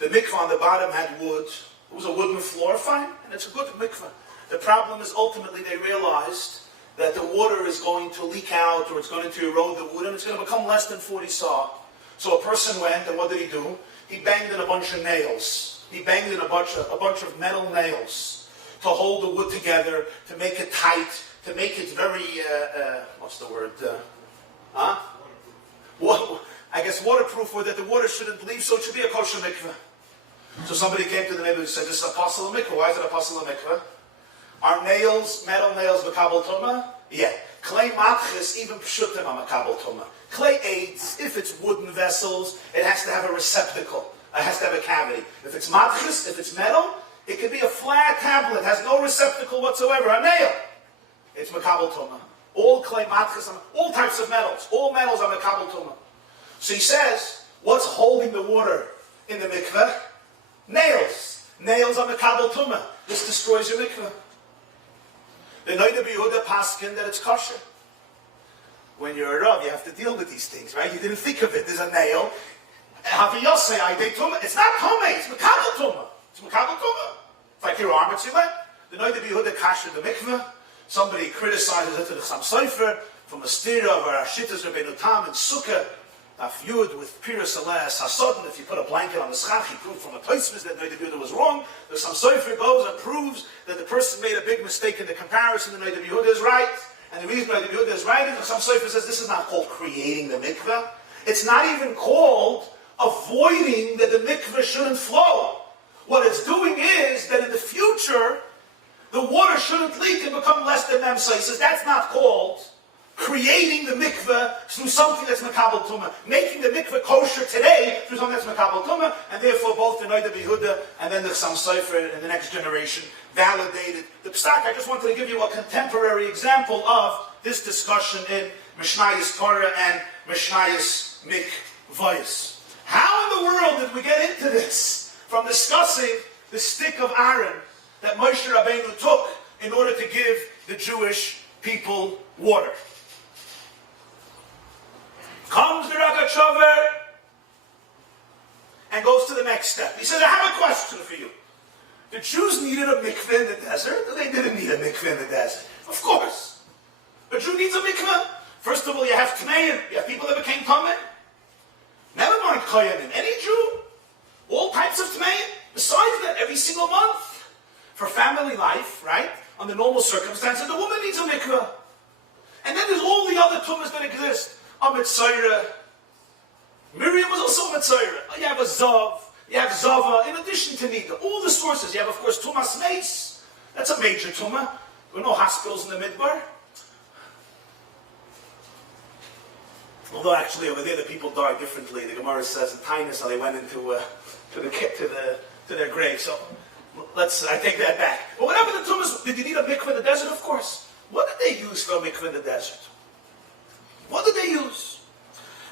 The mikveh on the bottom had wood. It was a wooden floor, fine, and it's a good mikveh. The problem is ultimately they realized that the water is going to leak out, or it's going to erode the wood, and it's going to become less than 40 saw. So a person went, and what did he do? He banged in a bunch of nails. He banged in a bunch of metal nails to hold the wood together, to make it tight, to make it very, what's the word? I guess waterproof, or that the water shouldn't leave, so it should be a kosher mikveh. So somebody came to the neighbor and said, this is a apostle of mikveh. Why is it a apostle of mikveh? Are nails, metal nails, makabel tumah? Yeah. Clay matchis, even pshutim are makabel tumah. Clay aids, if it's wooden vessels, it has to have a receptacle. It has to have a cavity. If it's matchis, if it's metal, it could be a flat tablet, has no receptacle whatsoever, a nail. It's makabel tumah. All clay matchis, all types of metals, all metals are makabel tumah. So he says, what's holding the water in the mikveh? Nails. Nails are makabel tumah. This destroys your mikveh. The Noda B'Yehuda paskin that it's kosher. When you're a Rav, you have to deal with these things, right? You didn't think of it. There's a nail. It's not tumah, it's makabel tumah. It's makabel tumah. It's like your arm, it's your leg. The Noda B'Yehuda kasher the mikveh. Somebody criticizes it to the Chasam Sofer from a stira of our Shittas Rabbeinu Tam and Sukkah. Af Yud with Piras Aleh Sasodin, if you put a blanket on the schach, he proved from a Tosfos that Noda B'Yehuda was wrong. The Chasam Sofer goes and proves that the person made a big mistake in the comparison. The Noda B'Yehuda is right. And the reason Noda B'Yehuda is right is the Chasam Sofer says this is not called creating the mikveh. It's not even called avoiding that the mikveh shouldn't flow. What it's doing is that in the future, the water shouldn't leak and become less than memsa. He says that's not called creating the mikveh through something that's makabel tumah, making the mikveh kosher today through something that's makabel tumah, and therefore both the Noda B'Yehuda and then the Chasam Sofer in the next generation validated the psak. I just wanted to give you a contemporary example of this discussion in Mishnayos Torah and Mishnayos Mikvayos. How in the world did we get into this from discussing the stick of Aaron that Moshe Rabbeinu took in order to give the Jewish people water? Comes the Rogatchover and goes to the next step. He says, I have a question for you. The Jews needed a mikveh in the desert, or they didn't need a mikveh in the desert? Of course. A Jew needs a mikveh. First of all, you have Tmeim. You have people that became Tameh. Never mind Koyanim. Any Jew, all types of Tmeim. Besides that, every single month. For family life, right? Under normal circumstances, the woman needs a mikveh. And then there's all the other tumas that exist. A Mitzayra. Miriam was also a Mitzayra. You have a Zav. You have Zava. In addition to Nida. All the sources. You have, of course, Tumas Meis. That's a major tuma. There were no hospitals in the Midbar. Although actually over there the people died differently. The Gemara says in Tainus how they went into to their grave. So I take that back. But whatever the tumas, did you need a mikveh in the desert? Of course. What did they use for a mikveh in the desert? What did they use?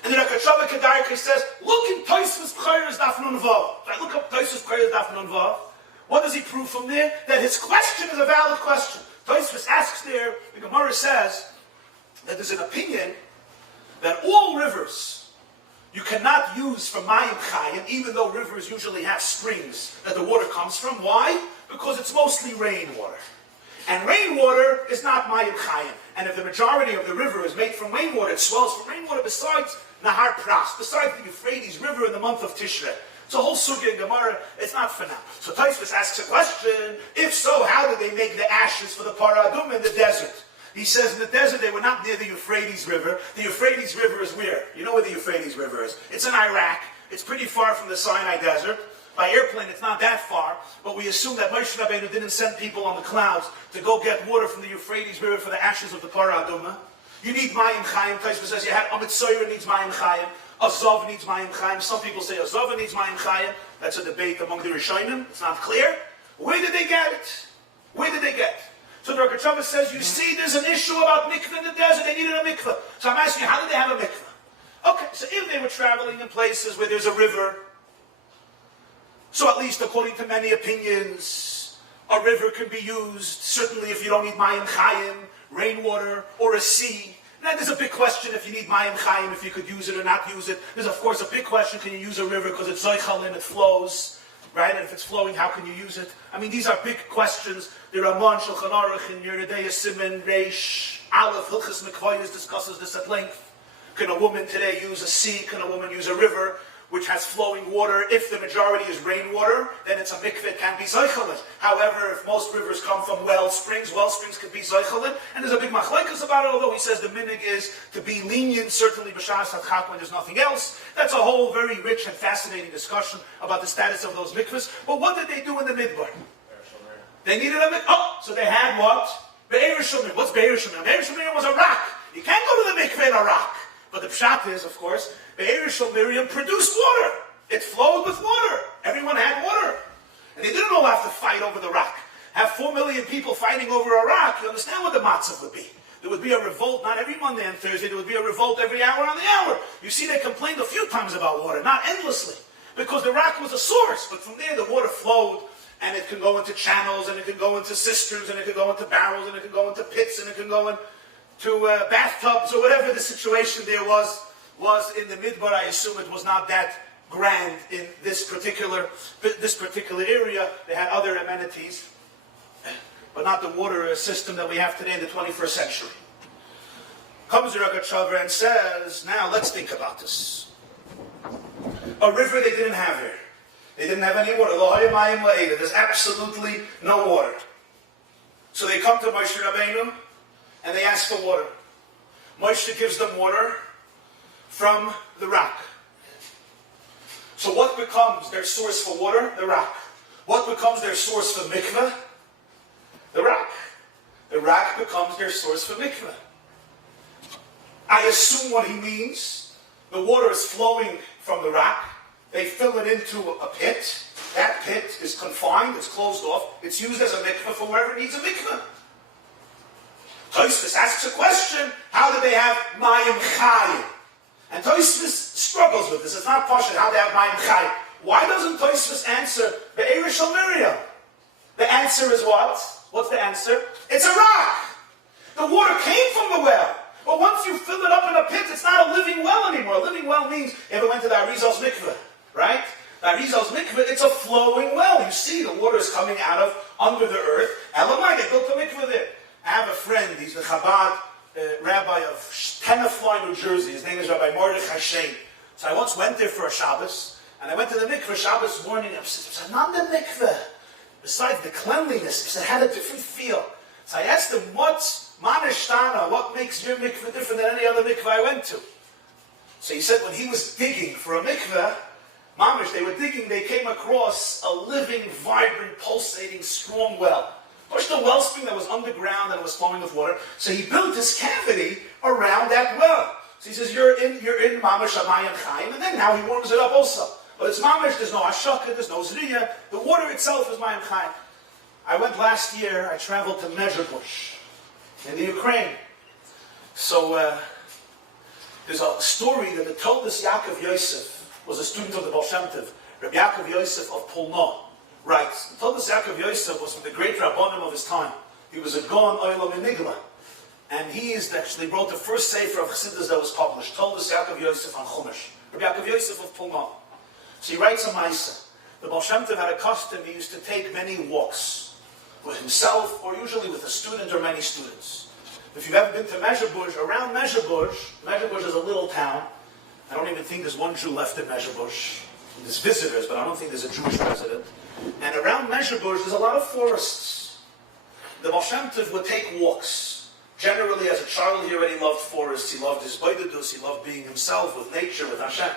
And the Rogatchover Kedarka says, look in Tosfos B'chayres Daf Nun Vav. Right, look up Tosfos B'chayres Daf Nun Vav. What does he prove from there? That his question is a valid question. Tosfos asks there, the Gemara says, that there's an opinion that all rivers you cannot use for Mayim Chayim, even though rivers usually have springs that the water comes from. Why? Because it's mostly rainwater. And rainwater is not Mayim Chayim. And if the majority of the river is made from rainwater, it swells from rainwater besides Nahar Pras, besides the Euphrates River in the month of Tishrei. It's a whole sugya in Gemara. It's not for now. So Tosfos asks a question. If so, how did they make the ashes for the Parah Adumah in the desert? He says in the desert they were not near the Euphrates River. The Euphrates River is where? You know where the Euphrates River is. It's in Iraq. It's pretty far from the Sinai Desert. By airplane it's not that far, but we assume that Moshe Rabbeinu didn't send people on the clouds to go get water from the Euphrates River for the ashes of the Parah Adumah. You need Mayim Chayim. Tosfos says you had Amitzoyer needs Mayim Chayim. Azov needs Mayim Chayim. Some people say Azov needs Mayim Chayim. That's a debate among the Rishonim. It's not clear. Where did they get it? Where did they get it? So the Rogatchover says, you see, there's an issue about mikveh in the desert. They needed a mikveh. So I'm asking you, how did they have a mikveh? Okay, so if they were traveling in places where there's a river, so at least according to many opinions, a river can be used, certainly if you don't need Mayim Chayim, rainwater, or a sea. Now there's a big question if you need Mayim Chayim, if you could use it or not use it. There's of course a big question, can you use a river because it's Zoichal and it flows? Right? And if it's flowing, how can you use it? I mean, these are big questions. The Ramon Shulchan Aruch in Yeridei Siman Reish Aleph Hilchos Mikvayos discusses this at length. Can a woman today use a sea? Can a woman use a river which has flowing water? If the majority is rainwater, then it's a mikveh, it can be zoichalit. However, if most rivers come from well springs can be zoichalit. And there's a big machlekes about it, although he says the minig is to be lenient, certainly b'shas hadchak when there's nothing else. That's a whole very rich and fascinating discussion about the status of those mikvahs. But what did they do in the midbar? They needed a mikveh. Oh, so they had what? Be'er Shumir. What's Be'er Shumir? Be'er Shumir was a rock. You can't go to the mikveh in a rock. But the pshat is, of course, Be'er Miriam produced water. It flowed with water. Everyone had water. And they didn't all have to fight over the rock. Have 4 million people fighting over a rock, you understand what the matzah would be. There would be a revolt, not every Monday and Thursday, there would be a revolt every hour on the hour. You see, they complained a few times about water, not endlessly. Because the rock was a source, but from there the water flowed, and it can go into channels, and it can go into cisterns, and it can go into barrels, and it can go into pits, and it can go into bathtubs, or whatever the situation there was in the midbar. I assume it was not that grand in this particular area. They had other amenities, but not the water system that we have today in the 21st century. Comes the Rogatchover and says, now let's think about this. A river they didn't have here. They didn't have any water. There's absolutely no water. So they come to Moshe Rabbeinu and they ask for water. Moshe gives them water from the rock. So what becomes their source for water? The rock. What becomes their source for mikveh? The rock. The rock becomes their source for mikveh. I assume what he means. The water is flowing from the rock. They fill it into a pit. That pit is confined, it's closed off. It's used as a mikveh for wherever it needs a mikveh. Tosfos asks a question, how do they have Mayim Chayim? And Tosfos struggles with this. It's not pashut how they have Mayim Chayim. Why doesn't Tosfos answer Be'er Miriam? The answer is what? What's the answer? It's a rock. The water came from the well. But once you fill it up in a pit, it's not a living well anymore. A living well means, you ever went to the Arizal's mikveh, right? The Arizal's mikveh, it's a flowing well. You see the water is coming out of under the earth. Elamai, they built a mikveh there. I have a friend, he's the Chabad Rabbi of Tenafly, New Jersey. His name is Rabbi Mordechai Shein. So I once went there for a Shabbos, and I went to the mikveh Shabbos morning, and I said, not the mikveh. Besides the cleanliness, it had a different feel. So I asked him, what Manishtana, what makes your mikveh different than any other mikveh I went to? So he said when he was digging for a mikveh, mamish, they were digging, they came across a living, vibrant, pulsating, strong well. Just a wellspring that was underground and it was flowing with water. So he built this cavity around that well. So he says, you're in mamish amayim chaim, and then now he warms it up also. But it's mamish, there's no ashaka, there's no zriya. The water itself is mayim chaim. I went last year, I traveled to Mezhebush in the Ukraine. So there's a story that the Toldos Yaakov Yosef was a student of the Baal Shem Tov, Rabbi Yaakov Yosef of Polna. Right, the Toldos Yaakov Yosef was from the great Rabbanim of his time. He was a Gaon Olam Enigma. And he actually wrote the first sefer of Chassidus that was published, Toldos Yaakov Yosef on Chumash. Rabbi Yaakov Yosef of Polna. So he writes a Maisa. The Baal Shem Tov had a custom, he used to take many walks with himself, or usually with a student or many students. If you've ever been to Mezhebush, around Mezhebush is a little town. I don't even think there's one Jew left in Mezhebush. There's visitors, but I don't think there's a Jewish resident. And around Mezhebush, there's a lot of forests. The Baal Shem Tov would take walks. Generally, as a child, he already loved forests. He loved his boidedus. He loved being himself with nature, with Hashem.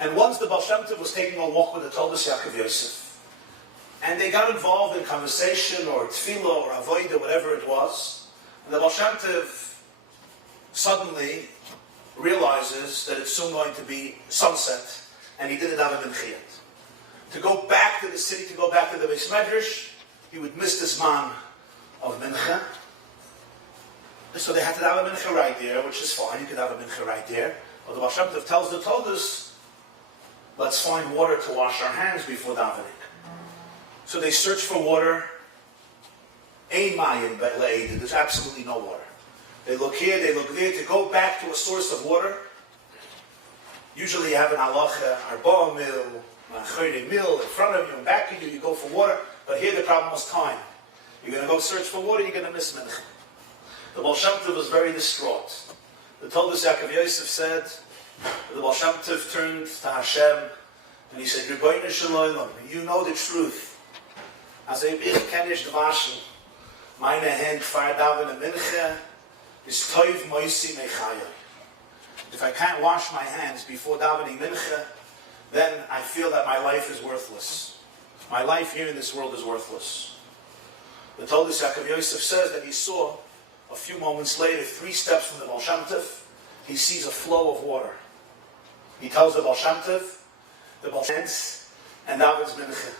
And once the Baal Shem Tov was taking a walk with the Toldos Yaakov Yosef, and they got involved in conversation or tefillah or avodah, whatever it was, and the Baal Shem Tov suddenly realizes that it's soon going to be sunset, and he didn't have a minchiyat. To go back to the city, to go back to the Beis Medrash, he would miss this man of mincha. So they had to have a mincha right there, which is fine, you could have a mincha right there. But the Baal Shem Tov tells the Toldos, let's find water to wash our hands before davening. So they search for water. Ein mayim le'ed, there's absolutely no water. They look here, they look there, to go back to a source of water. Usually you have an halacha, arba mil, a mil in front of you and back of you, you go for water. But here the problem was time. You're going to go search for water, you're going to miss mincha. The Baal Shem Tov was very distraught. The Toldos Yaakov Yosef said, the Baal Shem Tov turned to Hashem and he said, Rebbeinu Shalom, you know the truth. As ich kenne ich waschen, meine Hand fire daven a mincha, is toiv moisi mechaya. If I can't wash my hands before davening mincha, then I feel that my life is worthless. My life here in this world is worthless. The Toldos Yaakov Yosef says that he saw, a few moments later, 3 steps from the Baal Shem Tov, he sees a flow of water. He tells the Baal Shem Tov, the Baal Shem Tov, and davens mincha.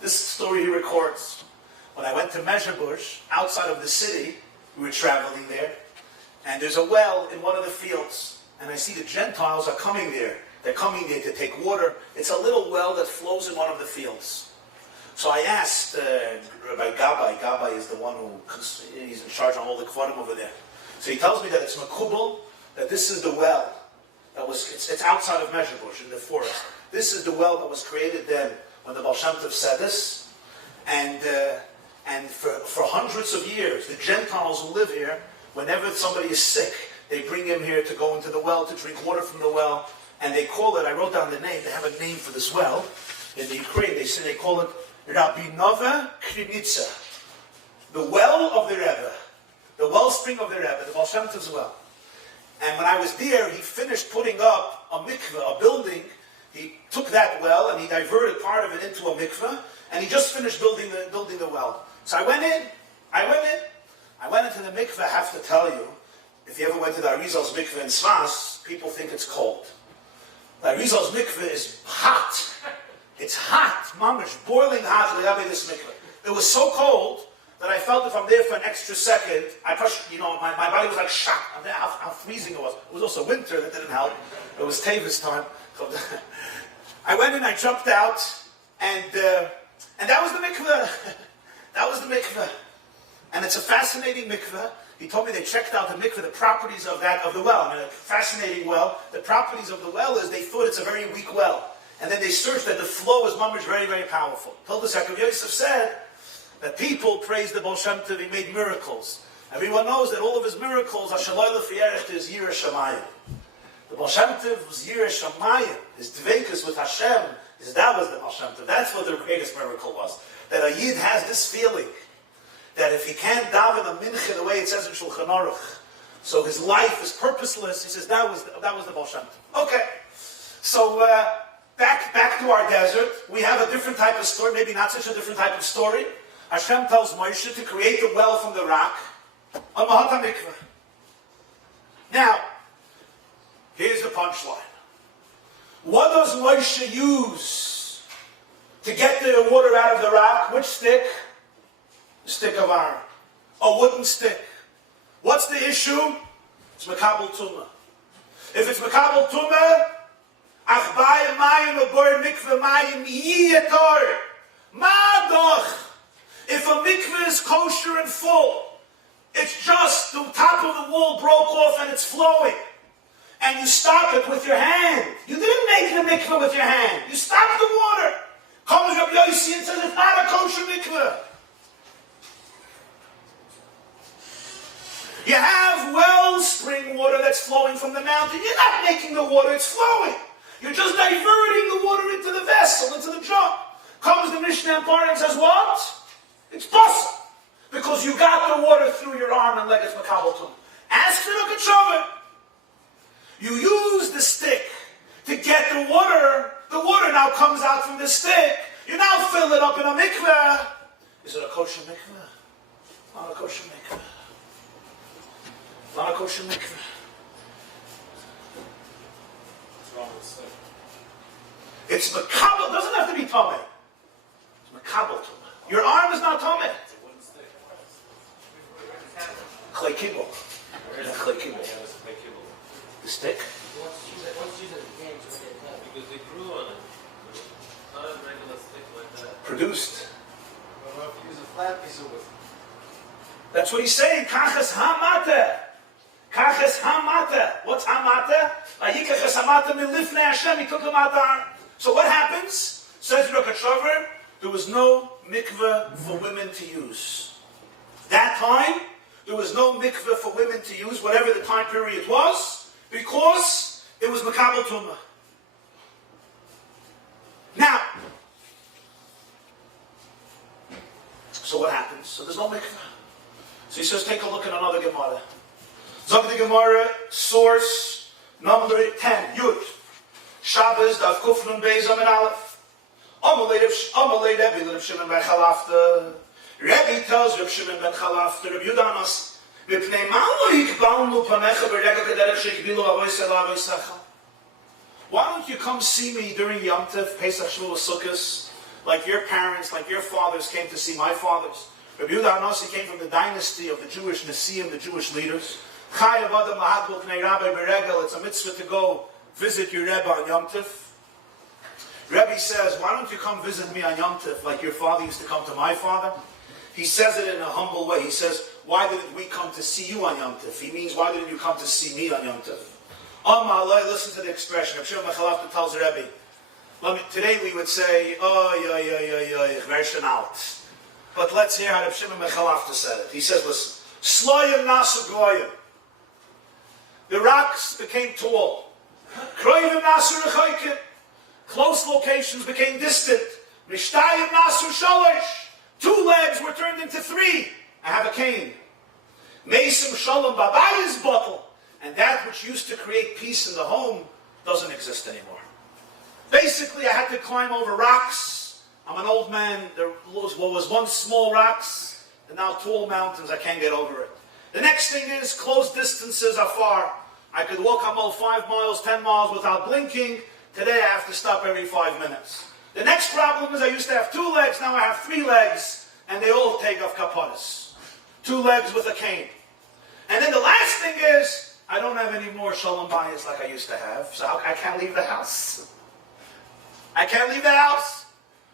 This story he records. When I went to Mezhebush, outside of the city, we were traveling there, and there's a well in one of the fields, and I see the Gentiles are coming there. They're coming there to take water. It's a little well that flows in one of the fields. So I asked Rabbi Gabbai is the one he's in charge of all the kvarim over there. So he tells me that it's makubal, that this is the well that was, it's outside of Mezhebush in the forest. This is the well that was created then when the Baal Shem Tov said this. And for hundreds of years, the Gentiles who live here, whenever somebody is sick, they bring him here to go into the well, to drink water from the well, and they call it, I wrote down the name, they have a name for this well, in the Ukraine, they call it Rabbi Krinitsa, the well of the Rebbe, the wellspring of the Rebbe, the Baal Shem Tov's well. And when I was there, he finished putting up a mikveh, a building. He took that well and he diverted part of it into a mikveh, and he just finished building the well. So I went into the mikveh. I have to tell you, if you ever went to the Arizal's mikveh in Svas, people think it's cold. The Arizal's mikveh is hot. It's hot, mamish, boiling hot. This mikveh. It was so cold that I felt if I'm there for an extra second, I pushed, my body was like shocked. How freezing it was. It was also winter, that didn't help. It was Tavis time. So I went in, I jumped out, and that was the mikveh. That was the mikveh. And it's a fascinating mikveh. He told me they checked out the mikveh, the properties of the well. I mean, a fascinating well. The properties of the well is they thought it's a very weak well. And then they searched that the flow is mamish very, very powerful. Toldos Yaakov Yosef said that people praised the Baal Shem Tov, he made miracles. Everyone knows that all of his miracles are Shaloi L'Fiyerech is Yireh Shamayim. The Baal Shem Tov was Yireh Shamayim. His dveikus with Hashem, that was the Baal Shem Tov. That's what the greatest miracle was. That a Yid has this feeling that if he can't daven a mincha the way it says in Shulchan Aruch, so his life is purposeless, he says that was the Baal Shem Tov. Okay, so back to our desert, we have a different type of story, maybe not such a different type of story. Hashem tells Moshe to create the well from the rock on Mahat HaMikveh. Now, here's the punchline. What does Moshe use to get the water out of the rock? Which stick? The stick of iron. A wooden stick. What's the issue? It's Makabel Tumah. If it's Makabel Tumah, Ach bayim mayim abor mikveh mayim yiyator. Madoch. If a mikveh is kosher and full, it's just the top of the wall broke off and it's flowing. And you stop it with your hand. You didn't make the mikveh with your hand. You stopped the water. Comes Rabbi Yossi and says it's not a kosher mikveh. You have wellspring water that's flowing from the mountain. You're not making the water, it's flowing. You're just diverting the water into the vessel, into the jug. Comes the Mishnah and Parah and says, what? It's possible. Because you got the water through your arm and leg. It's Makabel Tumah. Ask for Rogatchover. You use the stick to get the water. The water now comes out from the stick. You now fill it up in a mikveh. Is it a kosher mikveh? Not a kosher mikveh. Not a kosher mikveh. It's Makabel. It doesn't have to be Tomei. It's Makabel Tumah. Your arm is not Tomei. Clay kibble. Clay kibble. The stick? Because they grew on it. Not a regular stick like that. Produced. I don't know if you use a flat piece of wood. That's what he's saying. Kachas hamata. Kachas hamata. What's hamata? Vayikachas hamata milifnei Hashem. He took him out there. So what happens? Says Rogatchover, there was no mikveh for women to use. That time, there was no mikveh for women to use, whatever the time period was, because it was Makabel Tumah. Now, so what happens? So there's no mikveh. So he says, take a look at another Gemara. Zog the Gemara, source number 10, Yud. Shabbos, Daf Kufnun Beis Amin Aleph. Amalei Rebbe, Reb Shimon ben Chalafta. Rabbi tells Reb Shimon ben Chalafta, Reb Yudanos, Mipnei ma lo yikbalnu panecha b'regel kederech sheikbilu avoyse la'avoysecha. Why don't you come see me during Yom Tov, Pesach, Shavuot, Sukkot, like your parents, like your fathers came to see my fathers? Reb Yudanos, he came from the dynasty of the Jewish Nesiim, the Jewish leaders. Chayav adam lahadbul pnei Rabbi b'regel. It's a mitzvah to go visit your Rebbe on Yom Tov. Rebbe says, why don't you come visit me on Yom Tov like your father used to come to my father? He says it in a humble way. He says, why didn't we come to see you on Yom Tov? He means, why didn't you come to see me on Yom Tov? Listen to the expression. Reb Shimon ben Chalafta tells Rebbe, today we would say, version out. But let's hear how Reb Shimon ben Chalafta said it. He says, listen, Sloyim nasu goyim. The rocks became tall. Kroivim nasu rechoikim. Close locations became distant. Mishtayim nasu sholosh. 2 legs were turned into 3. I have a cane. Mesim shalom babayis bottle. And that which used to create peace in the home doesn't exist anymore. Basically, I had to climb over rocks. I'm an old man. There was once small rocks, and now tall mountains. I can't get over it. The next thing is, close distances are far. I could walk Hamal 5 miles, 10 miles without blinking. Today I have to stop every 5 minutes. The next problem is I used to have 2 legs, now I have 3 legs, and they all take off kaparas. 2 legs with a cane. And then the last thing is, I don't have any more shalom bayis like I used to have, so I can't leave the house. I can't leave the house.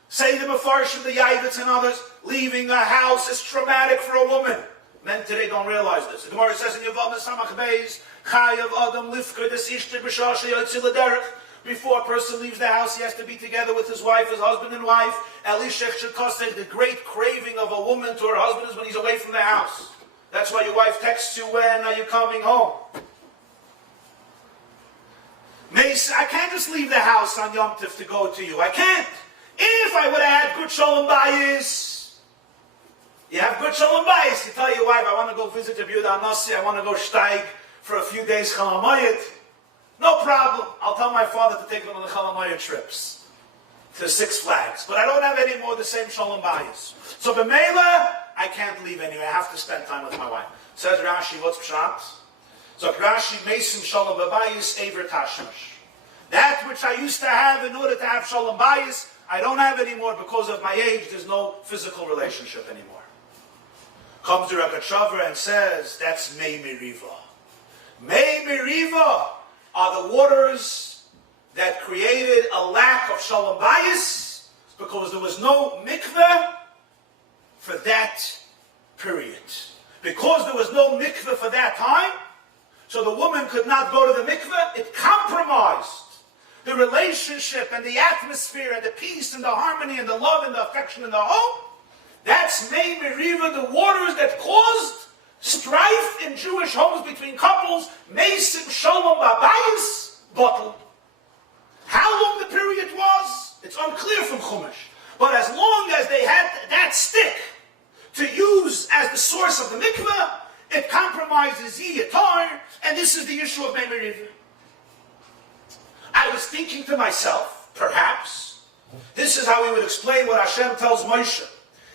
Say the Mefarshim, the Yavitz and others, leaving a house is traumatic for a woman. Men today don't realize this. The Gemara says in Yevamah Samach Beis, Chayav Adam Lifker Des Ishter B'Shasha Yotzil Derech. Before a person leaves the house, he has to be together with his wife, his husband and wife. Elishech Shekoseh, the great craving of a woman to her husband is when he's away from the house. That's why your wife texts you, when are you coming home? I can't just leave the house on Yom Tov to go to you. I can't. If I would have had good shalom bayis, You have good shalom bayis. You tell your wife, I want to go visit the Yehuda Nasi, I want to go steig for a few days chalamayit. No problem. I'll tell my father to take me on the chalamayit trips to Six Flags. But I don't have any more the same shalom bayis. So b'meila, I can't leave anyway. I have to spend time with my wife. Says Rashi, what's pshat? So Rashi, mesim shalom bayis aver tashmash. That which I used to have in order to have shalom bayis, I don't have anymore because of my age. There's no physical relationship anymore. Comes the Rogatchover and says, that's Mei Miriva. Mei Miriva are the waters that created a lack of shalom bayis because there was no mikveh for that period. Because there was no mikveh for that time, so the woman could not go to the mikveh, it compromised the relationship and the atmosphere and the peace and the harmony and the love and the affection in the home. That's Mei Miriva, the waters that caused strife in Jewish homes between couples. Meisim Shalom Babayis, bottle. How long the period was, it's unclear from Chumash. But as long as they had that stick to use as the source of the mikveh, it compromises Yiyatar, and this is the issue of Mei Miriva. I was thinking to myself, perhaps, this is how we would explain what Hashem tells Moshe.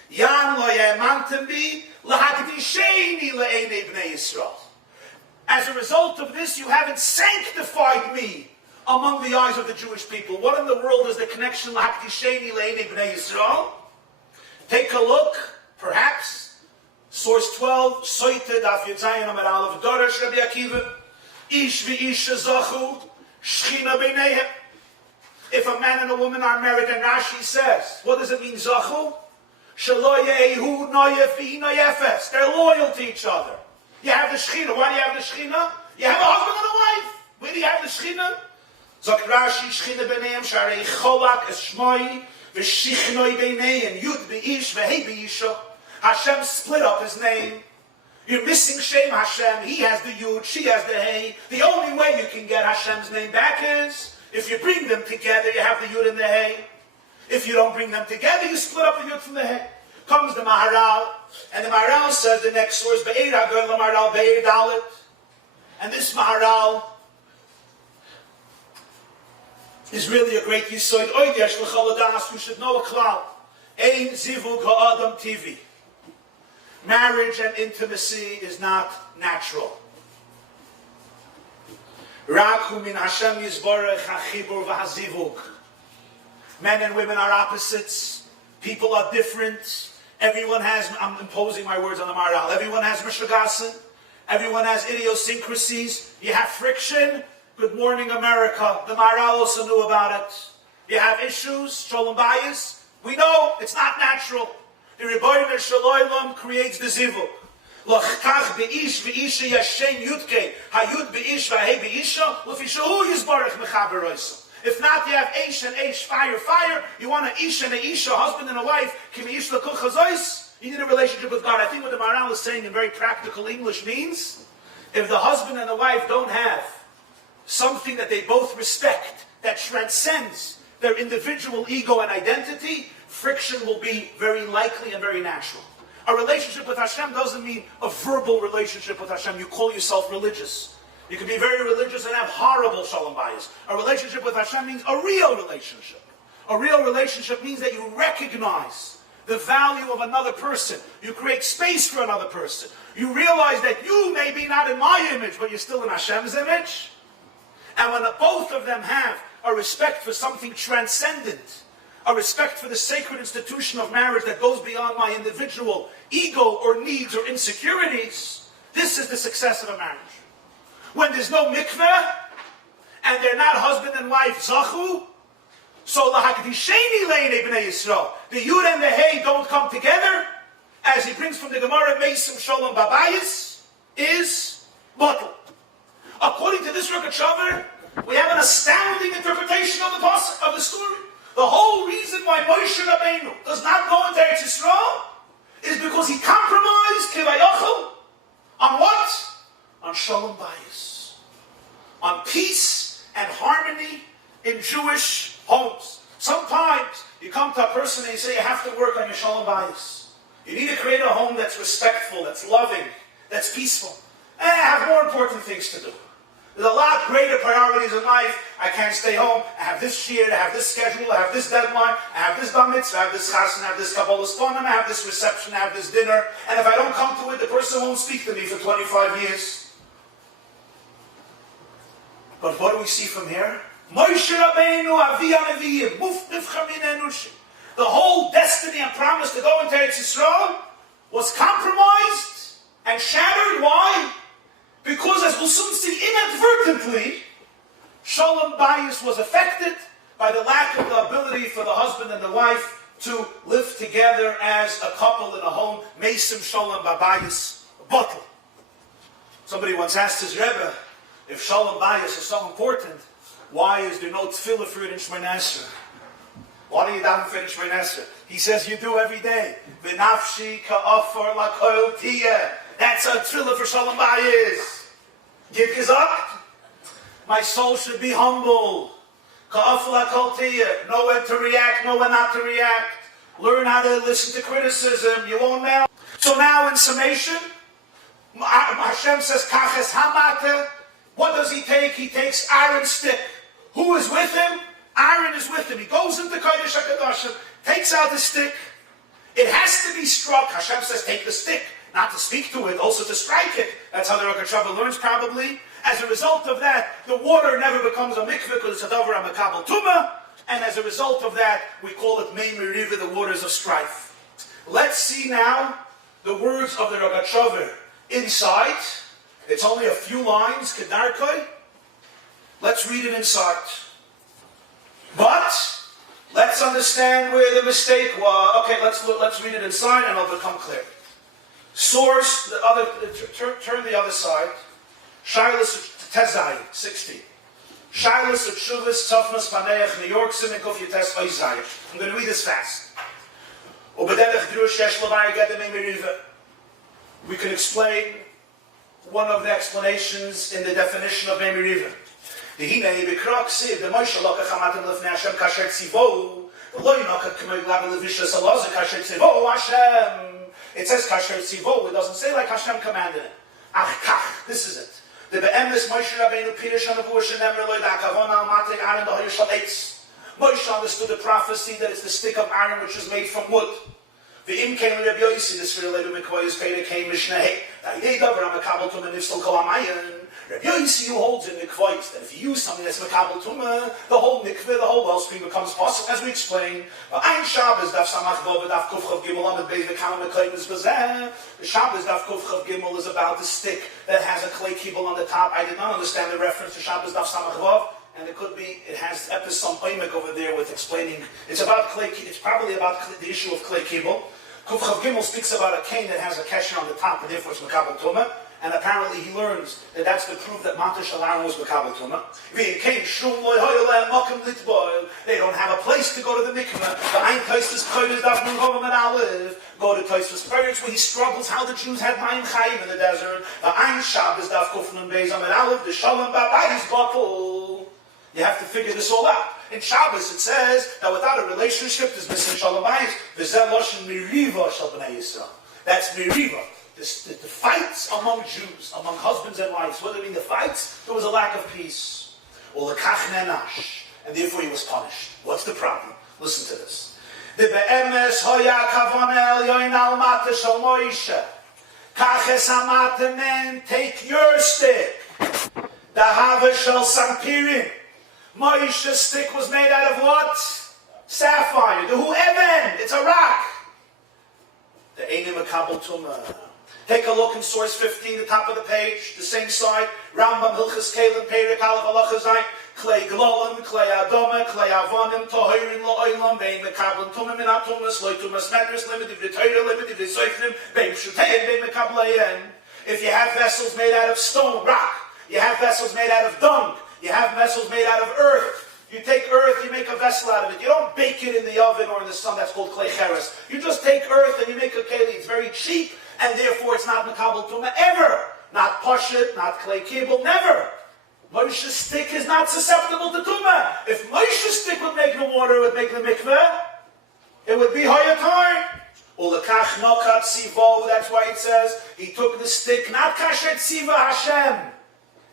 Yan lo ye'amantem bi lahakdisheni le'enei bnei Yisrael. As a result of this, you haven't sanctified me among the eyes of the Jewish people. What in the world is the connection lahakdisheni le'enei bnei Yisrael? Take a look, perhaps, source 12, Soite daf Yitzayin Amar Aleph Darash Rabbi Akiva, Ish v'isha zachu, Shchina b'neihem. If a man and a woman are married, and Rashi says, what does it mean, zachu? Shelo yehu noyef v'hi noyefes. They're loyal to each other. You have the Shechina. Why do you have the Shechina? You have a husband and a wife. Where do you have the Shechina? Zok Rashi, Shechina b'neihem, sharei cholak es shmoi, v'shichnoi b'neihem, yud b'ish, v'hei b'isha. Hashem split up his name. You're missing Shem Hashem. He has the yud, she has the hey. The only way you can get Hashem's name back is if you bring them together, you have the yud and the hey. If you don't bring them together, you split up the yud from the hey. Comes the Maharal, and the Maharal says the next source, Be'er Hagar Maharal Be'er Dalet. And this Maharal is really a great yisoid. Oid yesh l'chol hadas, you should know a klal. Ein zivug ha'adam TV. Marriage and intimacy is not natural. Rak hu min Hashem yizborech hachibur v'hazivug. Men and women are opposites. People are different. Everyone has, I'm imposing my words on the Maharal, everyone has mishagasin. Everyone has idiosyncrasies. You have friction. Good morning, America. The Maharal also knew about it. You have issues, shalom bayis. We know it's not natural. The Rebbeinu Shalom creates the zivug. L'chtach be'ish v'isha yashem yudke hayud be'ish v'hei be'isha l'fishahu yizbarach mechaber roisam. If not, you have Eish and Eish, fire, fire. You want an Ish and an Isha, a husband and a wife. Kimi Ish l'kuch hazois. You need a relationship with God. I think what the Maharal is saying in very practical English means, if the husband and the wife don't have something that they both respect, that transcends their individual ego and identity, friction will be very likely and very natural. A relationship with Hashem doesn't mean a verbal relationship with Hashem. You call yourself religious. You can be very religious and have horrible shalom bayis. A relationship with Hashem means a real relationship. A real relationship means that you recognize the value of another person. You create space for another person. You realize that you may be not in my image, but you're still in Hashem's image. And when both of them have a respect for something transcendent, a respect for the sacred institution of marriage that goes beyond my individual ego or needs or insecurities, this is the success of a marriage. When there's no mikveh, and they're not husband and wife zachu, so lahakdisheni le'enei bnei Yisrael, the yud and the hey don't come together, as he brings from the Gemara, Meisim Shalom Babayis, is bottle. According to this Rogatchover, we have an astounding interpretation of the story. The whole reason why Moshe Rabbeinu does not go into Eretz Yisrael is because he compromised Kivayachal on what? On Shalom Bayis. On peace and harmony in Jewish homes. Sometimes you come to a person and you say you have to work on your Shalom Bayis. You need to create a home that's respectful, that's loving, that's peaceful. And I have more important things to do. There's a lot greater priorities in life. I can't stay home. I have this year, I have this schedule, I have this deadline, I have this bar mitzvah, I have this chassan, I have this kabbalah stonim, I have this reception, I have this dinner. And if I don't come to it, the person won't speak to me for 25 years. But what do we see from here? Moshe Rabbeinu, Avi HaNeviim, Mufnifcha Min Enushim. The whole destiny and promise to go into Eretz Yisrael was compromised and shattered. Why? Because, as we'll soon see, inadvertently, Shalom Bayis was affected by the lack of the ability for the husband and the wife to live together as a couple in a home. Mesim Shalom Bayis Bottle. Somebody once asked his Rebbe, if Shalom Bayis is so important, why is there no tefillah for it in Shmoneh Esrei? Why do you daven for it in Shmoneh Esrei? He says you do every day. V'nafshi ka'afar lakoil tiyeh. That's a tefillah for Shalom Bayis. Give up. My soul should be humble. Ka'afar lakoil tiyeh. Know when to react, know when not to react. Learn how to listen to criticism. You won't know. So now in summation, Hashem says, Kaches hamate. What does he take? He takes Aaron's stick. Who is with him? Aaron is with him. He goes into Kodesh HaKadoshim, takes out the stick. It has to be struck. Hashem says, take the stick. Not to speak to it, also to strike it. That's how the Rogatchover learns probably. As a result of that, the water never becomes a mikveh because it's a davar HaMekabel Tumah. And as a result of that, we call it Mei Meriva, the waters of strife. Let's see now the words of the Rogatchover inside. It's only a few lines, Kedarkoi. Let's read it inside. But let's understand where the mistake was. Okay, let's read it inside and it'll become clear. Source, the other, turn the other side. Shilas Tezai, 60. Shilas of Shuvas, Tzofnas, Paneach, New York, Simikov, Yates, Oizai. I'm going to read this fast. We can explain one of the explanations in the definition of Miriam. The Hine Bekrok Siv, the Moshe Lokach Hamatim Lefnei Hashem Kasher Tzivo, the Lo Yinokach K'mei Glav Levishas Alazah Kasher Tzivo Hashem. It says Kasher Tzivo, it doesn't say like Hashem commanded it. Ach Kach, this is it. The Be'emes Moshe Rabbeinu Pirish HaNevuah Shenemar Lo Yidach Avon Al Matei Aaron D'Hoyer Shal Eitz. Moshe understood the prophecy that it's the stick of Aaron which is made from wood. The Im came Rabbi Yosi, this related to Mikoy's Peda came Mishneh. Rabbi Yosi, who holds in Mikvois, that if you use something that's Makabal Tumah, the whole mikveh, the whole wellspring becomes possible, as we explained. Ein Shabbos daf Samach Vov daf Kuf Chav Gimel Amid Beis V'Kama Mekayim Bezeh. The Shabbos daf Kuf Chav Gimel is about the stick that has a clay kibble on the top. I did not understand the reference to Shabbos daf Samach Vov. And it could be, it has episode oimek over there with explaining, it's about clay, it's probably about the issue of clay kibble. Kuf Chav Gimel speaks about a cane that has a kesher on the top, and therefore it's Makabal Tumah. And apparently he learns that that's the proof that Mata Shalaron was Makabal Tumah. They don't have a place to go to the mikveh. The Ein Tosfos Kodesh Daf Nun Vav Amud Aleph. Go to Tosfos Kodesh where he struggles how the Jews had Mayim Chayim in the desert. The Ein Shabbos Daf Kuf Nun Beis Amud Aleph. The Shalom Babayis Bottle. You have to figure this all out. In Shabbos it says that without a relationship there's missing Shalom Bayis. V'zeh Loshen Miriva Shal B'nai Yisrael. That's Miriva. The fights among Jews, among husbands and wives. What do you mean the fights? There was a lack of peace. Well, lekach nenash. And therefore he was punished. What's the problem? Listen to this. The be'emes hoya kavon elyoin al mata shal Moshe. Kaches hamata men, take your stick. The hava shal sampirim. Moshe's stick was made out of what? Sapphire. The hu'even. It's a rock. The Einim Makabal Tumah. Take a look in source 15, the top of the page, the same side. Rambam Hilchas Kalim Perik Aleph Halacha Zayin. Klei Glolim, Klei Adoma, Klei Avonim, Tohirin Lo'olam, Bein Makabal Tumah Min HaTumas, Loi Tumas Medris, Limited V'Torah, Limited V'Soifrim, Bein Pshutein, Bein Makabalayen. If you have vessels made out of stone, rock. You have vessels made out of dung. You have vessels made out of earth. You take earth, you make a vessel out of it. You don't bake it in the oven or in the sun. That's called klei cheres. You just take earth and you make a keli. It's very cheap, and therefore it's not makabel tumah ever. Not pashut, not klei kibble, never. Moshe's stick is not susceptible to tumah. If Moshe's stick would make the water, it would make the mikveh, it would be hayatar. Ulekach nokat sivo, that's why it says, he took the stick, not kasher tziva Hashem.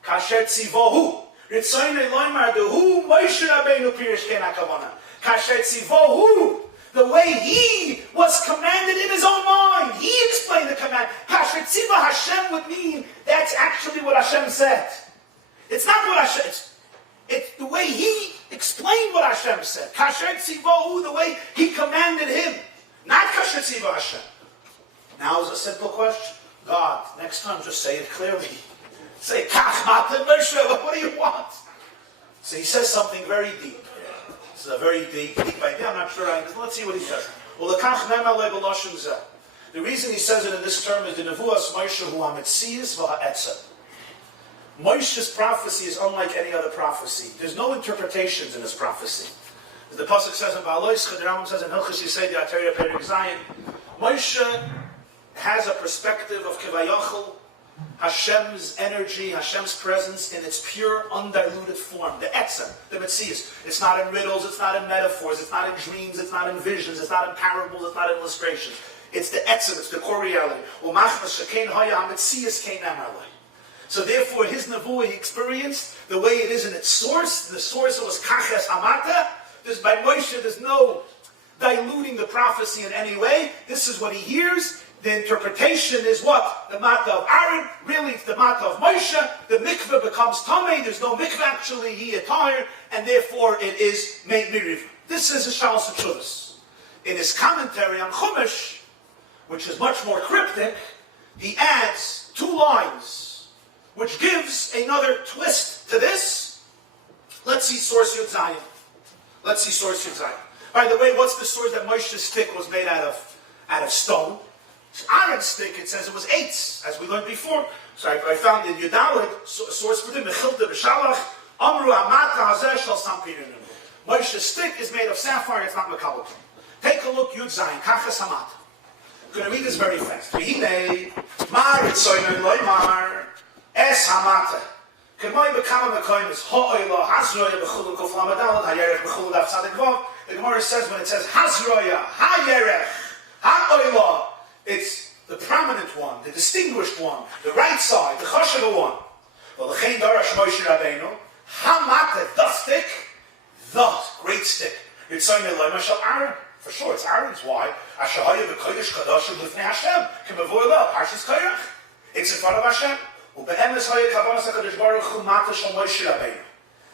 Kasher tzivohu. Ritzoyne loymar dehu Moshe Rabbeinu pirish ken hakavana. Kasher tzivohu. The way he was commanded in his own mind. He explained the command. Kasher tziva Hashem would mean that's actually what Hashem said. It's not what Hashem... It's the way he explained what Hashem said. Kasher tzivohu, the way he commanded him. Not kasher tziva Hashem. Now is a simple question. God, next time just say it clearly. Say, Kach Matan Moshe, what do you want? So he says something very deep. This is a very deep idea. I'm not sure. Let's see what he says. The reason he says it in this term is the Nevuas Moshe hu hametzias v'ha'etzem. Moshe's prophecy is unlike any other prophecy. There's no interpretations in his prophecy. As the Pasuk says in Ba'alois, the Rambam says in Hilchos Yisei Atayra Perek Zayin, Moshe has a perspective of Kivayachal, Hashem's energy, Hashem's presence in its pure, undiluted form. The etzem, the metzias. It's not in riddles, it's not in metaphors, it's not in dreams, it's not in visions, it's not in parables, it's not in illustrations. It's the etzem, it's the core reality. So therefore, his nevuah he experienced the way it is in its source. The source was kaches amata. By Moshe, there's no diluting the prophecy in any way. This is what he hears. The interpretation is what? The mata of Aaron. Really, it's the mata of Moshe. The mikveh becomes tamei. There's no mikveh actually. He attire, and therefore it is made miriv. This is a shalos HaTshuvos. In his commentary on Chumash, which is much more cryptic, he adds 2 lines, which gives another twist to this. Let's see source Yud Zayin. Let's see source Yud Zayin. By the way, what's the source that Moshe's stick was made out of stone? Aaron's stick, it says it was 8, as we learned before. So I found in Yudalit, source for them, Mechilta B'Shalach, Amru Amata Hazeh Shal Sampirin. Moshe's stick is made of sapphire, it's not Mekabel. Take a look, Yud Zayin, Kachas Hamata. I'm going to read this very fast. V'hinei, Mar Ritzoynen Loymar, Es Hamata. K'moi B'kama Mekoynes, Ho'oyla, Hazroya B'chulu Koflamadalat, Hayerech B'chulu Daf Tzadik Vav. The Gemara says when it says Hazroya, Hayerech, Ha'oyla, it's the prominent one, the distinguished one, the right side, the chashuva one. Well, the Chein Darash Moshe Rabbeinu, Hamata, the stick, the great stick. It's saying the Lema Shal Aaron. For sure, it's Aaron's. Why? Ashahaya b'kodesh kadashim l'fnei Hashem. K'mavoyla, Parshas Korach. It's in front of Hashem. U'be'emes haya kavanas HaKadosh Baruch Hu mata shal Moshe Rabbeinu.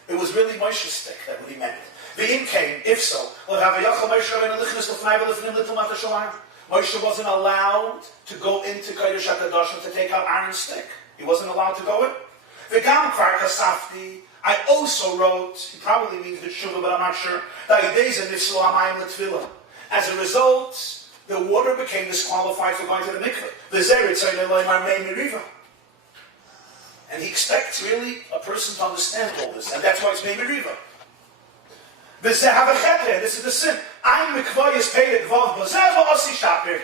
It was really Moshe's stick that really meant it. V'im came, if so, well, havayachal Moshe Rabbeinu lichnes l'fnei v'l'fnim l'tumata shal Aaron. Moshe wasn't allowed to go into Kodesh HaKadoshim to take out Aaron's stick. He wasn't allowed to go in. V'gam kvar kasafti. I also wrote, he probably means the tshuva, but I'm not sure, as a result, the water became disqualified for going to the mikveh. And he expects really a person to understand all this, and that's why it's made miriva. This is the sin. I'm Mikvayis Peirik Vav Bozeva Osi Shapir.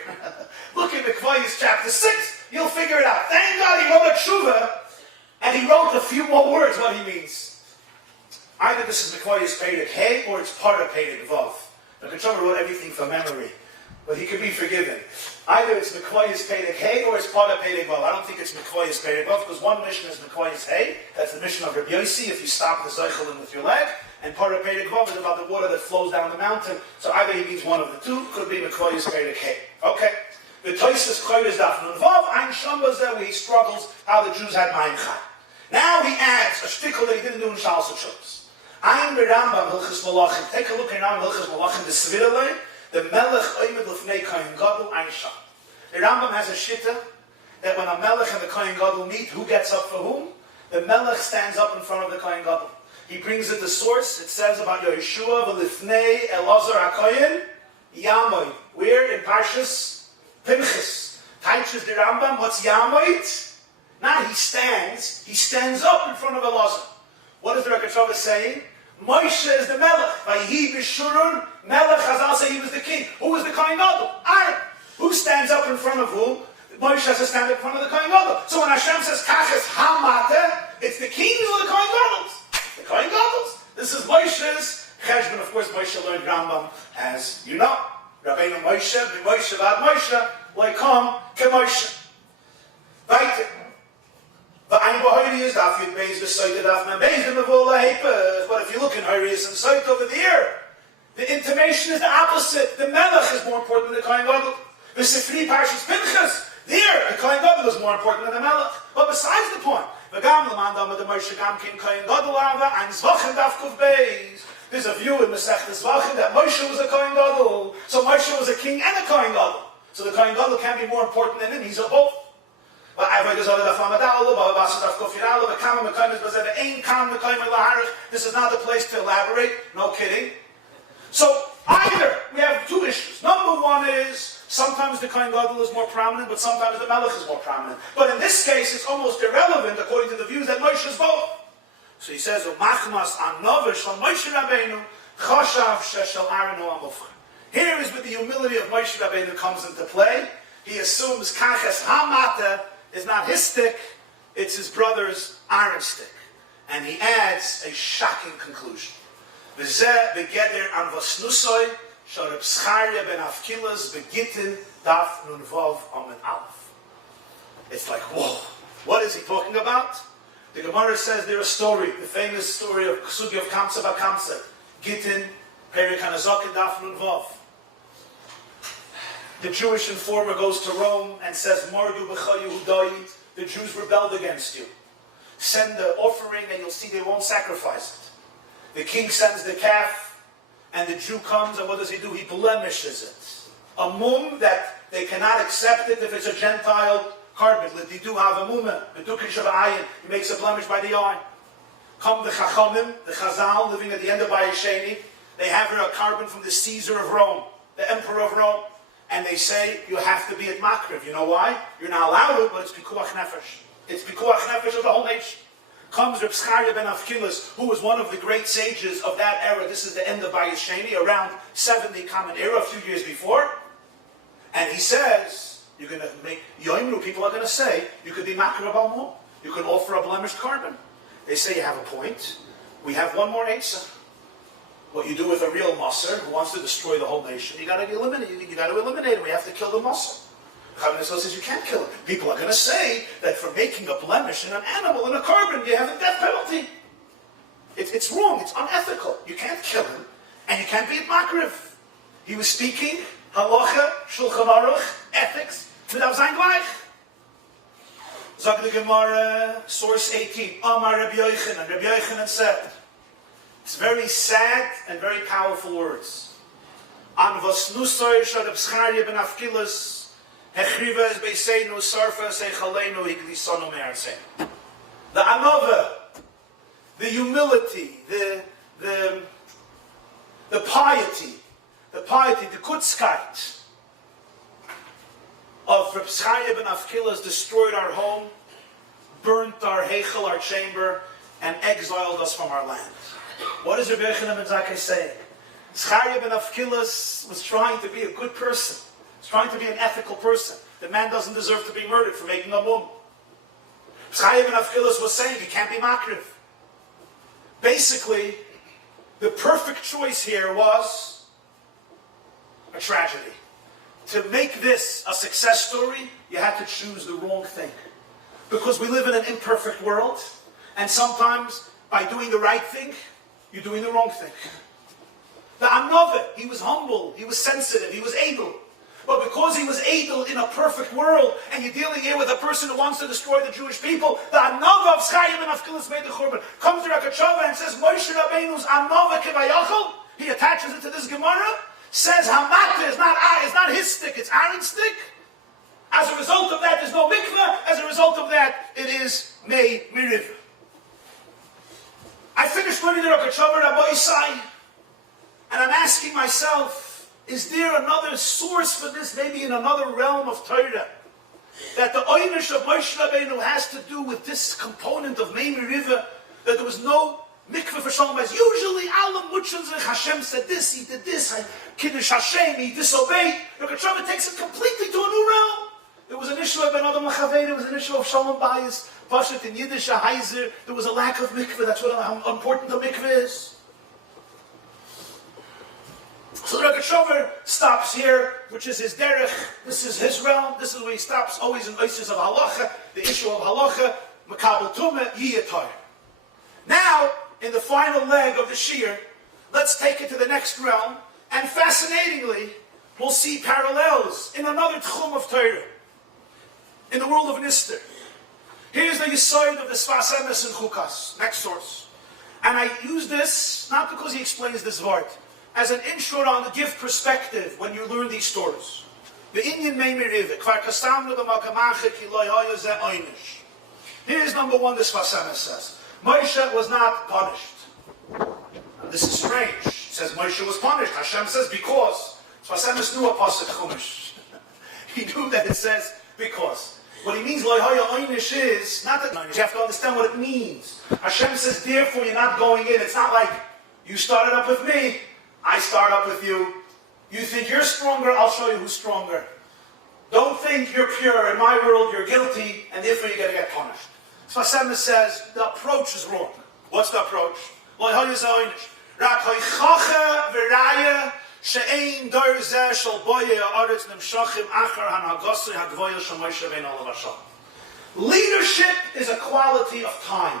Look at Mikvayis chapter 6, you'll figure it out. Thank God he wrote a tshuva, and he wrote a few more words what he means. Either this is Mikvayis Peirik Hey, or it's part of Peirik Vav. Rogatchover wrote everything from memory, but he could be forgiven. Either it's Mikvayis Peirik Hey, or it's part of Peirik Vav. I don't think it's Mikvayis Peirik Vav, because one mission is Mikvayis Hey. That's the mission of Rabbi Yossi, if you stop the Zeichel with your leg. And part of Peirik Vav is about the water that flows down the mountain. So either he means one of the two, could be Mikvayis Peirik Hey. Okay. The Toysis Koyres Daf Nun Vav, Ein Shambaz there, where he struggles how the Jews had Mayim Chai. Now he adds a shtickle that he didn't do in Shalos HaTshuvos. Ein Rambam Hilchos Malachim. Take a look in Rambam Hilchos Malachim, the Sviralei, the Melech Oimed L'fnei Kohen Gadol Ein Sham. The Rambam has a shitta that when a Melech and the Kohen Gadol meet, who gets up for whom? The Melech stands up in front of the Kohen Gadol. He brings it the source. It says about Yeshua v'lifnei Elazar HaKohen Yamoid. Where in Parshas Pinchas? Taichas the Rambam. What's Yamoid? Not he stands. He stands up in front of Elazar. What is the Rogatchover saying? Moshe is the Melech. Vayhi b'shurun Melech Hazal say he was the king. Who was the Kohen Gadol? Aaron. Who stands up in front of who? Moshe has to stand up in front of the Kohen Gadol. So when Hashem says Kachas Hamata, it's the kings or the Kohen Gadol. The Kohen Gadol. This is Moshe's cheshbon. Of course, Moshe learned Rambam, as you know. Rabbeinu Moshe, Moshe Vad Moshe, like come, ke Moshe. Weiter. V'ayin b'hoiri is daf yud beis v'soita daf man beis v'mavola heipah. But if you look in Horius and Soita over there, the intimation is the opposite. The Melech is more important than the Kohen Gadol. The Sifri Parshas Pinchas, there, the Kohen Gadol is more important than the Melech. But besides the point, v'gam l'man dama de Moshe gam kin Kohen Gadol ava ein Zvachim daf kuv beis. There's a view in Masechtas Zvachim that Moshe was a Kohen Gadol. So Moshe was a king and a Kohen Gadol. So the Kohen Gadol can't be more important than him. He's a both. This is not the place to elaborate. No kidding. So either we have two issues. Number one is sometimes the Kohen Gadol is more prominent, but sometimes the Melech is more prominent. But in this case, it's almost irrelevant according to the views that Moshe is both. So he says, here is where the humility of Moshe Rabbeinu comes into play. He assumes Kaches Hamata is not his stick, it's his brother's iron stick. And he adds a shocking conclusion. It's like, whoa, what is he talking about? The Gemara says there's a story, the famous story of Sugi of Kamsa Bakamsa, Gittin, Perik Hanazokin, Daf Nun Vav. The Jewish informer goes to Rome and says, Mordu b'chayu hu doid, the Jews rebelled against you. Send the offering and you'll see they won't sacrifice it. The king sends the calf and the Jew comes and what does he do? He blemishes it. A mum that they cannot accept it if it's a Gentile carbon. He makes a blemish by the eye. Come the Chachamim, the Chazal living at the end of Bayesheni. They have her a carbon from the Caesar of Rome, the emperor of Rome. And they say, you have to be at Makriv. You know why? You're not allowed to, but it's Pikuach Nefesh. It's Pikuach Nefesh of the whole nation. Comes Reb Zcharia ben Avkilas, who was one of the great sages of that era. This is the end of Bayesheni, around 70 Common Era, a few years before. And he says, you're going to make, Yoimru, people are going to say, you could be Makriv al-Mum. You can offer a blemished carbon. They say, you have a point. We have one more Eitzah. What you do with a real Musser who wants to destroy the whole nation, you got to eliminate. You got to eliminate him. We have to kill the Musser. Chaim Yisrael says you can't kill him. People are going to say that for making a blemish in an animal, in a carbon, you have a death penalty. It's wrong. It's unethical. You can't kill him, and you can't be at Makriv. He was speaking halacha, shulchan aruch, ethics, without sein gleich. Zag the Gemara, source 18. Amar Rabbi Yochanan. Rabbi Yochanan said. It's very sad and very powerful words. An vasnusoy shad Zcharia ben Avkilas hechriva es beiseinu sarfa sechalenu higlisonu me'arseinu. The anova, the humility, the piety, the kutzkeit of Reb Zcharia ben Avkilas destroyed our home, burnt our heichel, our chamber, and exiled us from our land. What is Rabbi Yochanan ben Zakkai saying? Zcharia ben Avkilas was trying to be a good person. He's trying to be an ethical person. The man doesn't deserve to be murdered for making a mum. Zcharia ben Avkilas was saying he can't be makriv. Basically, the perfect choice here was a tragedy. To make this a success story, you had to choose the wrong thing. Because we live in an imperfect world, and sometimes by doing the right thing, you're doing the wrong thing. The Anova, he was humble, he was sensitive, he was able. But because he was able in a perfect world, and you're dealing here with a person who wants to destroy the Jewish people, the Anova of Zcharia ben Avkilas made the Churban. Comes to Rogatchover and says, Moshe Rabbeinu's Anova kivayachol, he attaches it to this Gemara, says Hamata is not his stick, it's Aaron's stick. As a result of that, there's no mikveh. As a result of that, it is Mei Miriam. I finished learning the Rogatchover Rabbi Isai, and I'm asking myself, is there another source for this, maybe in another realm of Torah, that the Oynish of Moshe Rabbeinu has to do with this component of Mei Miriam, that there was no mikveh for Shalom Bayis? Usually, Alam Muchans and Hashem said this, he did this, Kiddush Hashem, he disobeyed. Rogatchover takes it completely to a new realm. There was an issue of Ben Adam L'Chavei, there was an issue of Shalom Bayis, Pashat in Yiddish, a Heiser, there was a lack of mikveh. That's how important the mikveh is. So the Rogatchover stops here, which is his derech. This is his realm. This is where he stops, always in issues of halacha, the issue of halacha, makabel tumah, yiyatar. Now, in the final leg of the shir, let's take it to the next realm, and fascinatingly, we'll see parallels in another tchum of Torah, in the world of Nister. Here's the Yesod of the Sfas Emes and Chukas, next source. And I use this, not because he explains this word, as an intro to give perspective when you learn these stories. Here's number one, the Sfas Emes says. Moshe was not punished. And this is strange. It says Moshe was punished. Hashem says because. Sfas Emes knew a pasuk chumash. He knew that it says because. What he means, is not that you have to understand what it means. Hashem says, therefore you're not going in. It's not like you started up with me, I start up with you. You think you're stronger, I'll show you who's stronger. Don't think you're pure. In my world, you're guilty, and therefore you're going to get punished. So Hashem says, the approach is wrong. What's the approach? Leadership is a quality of time.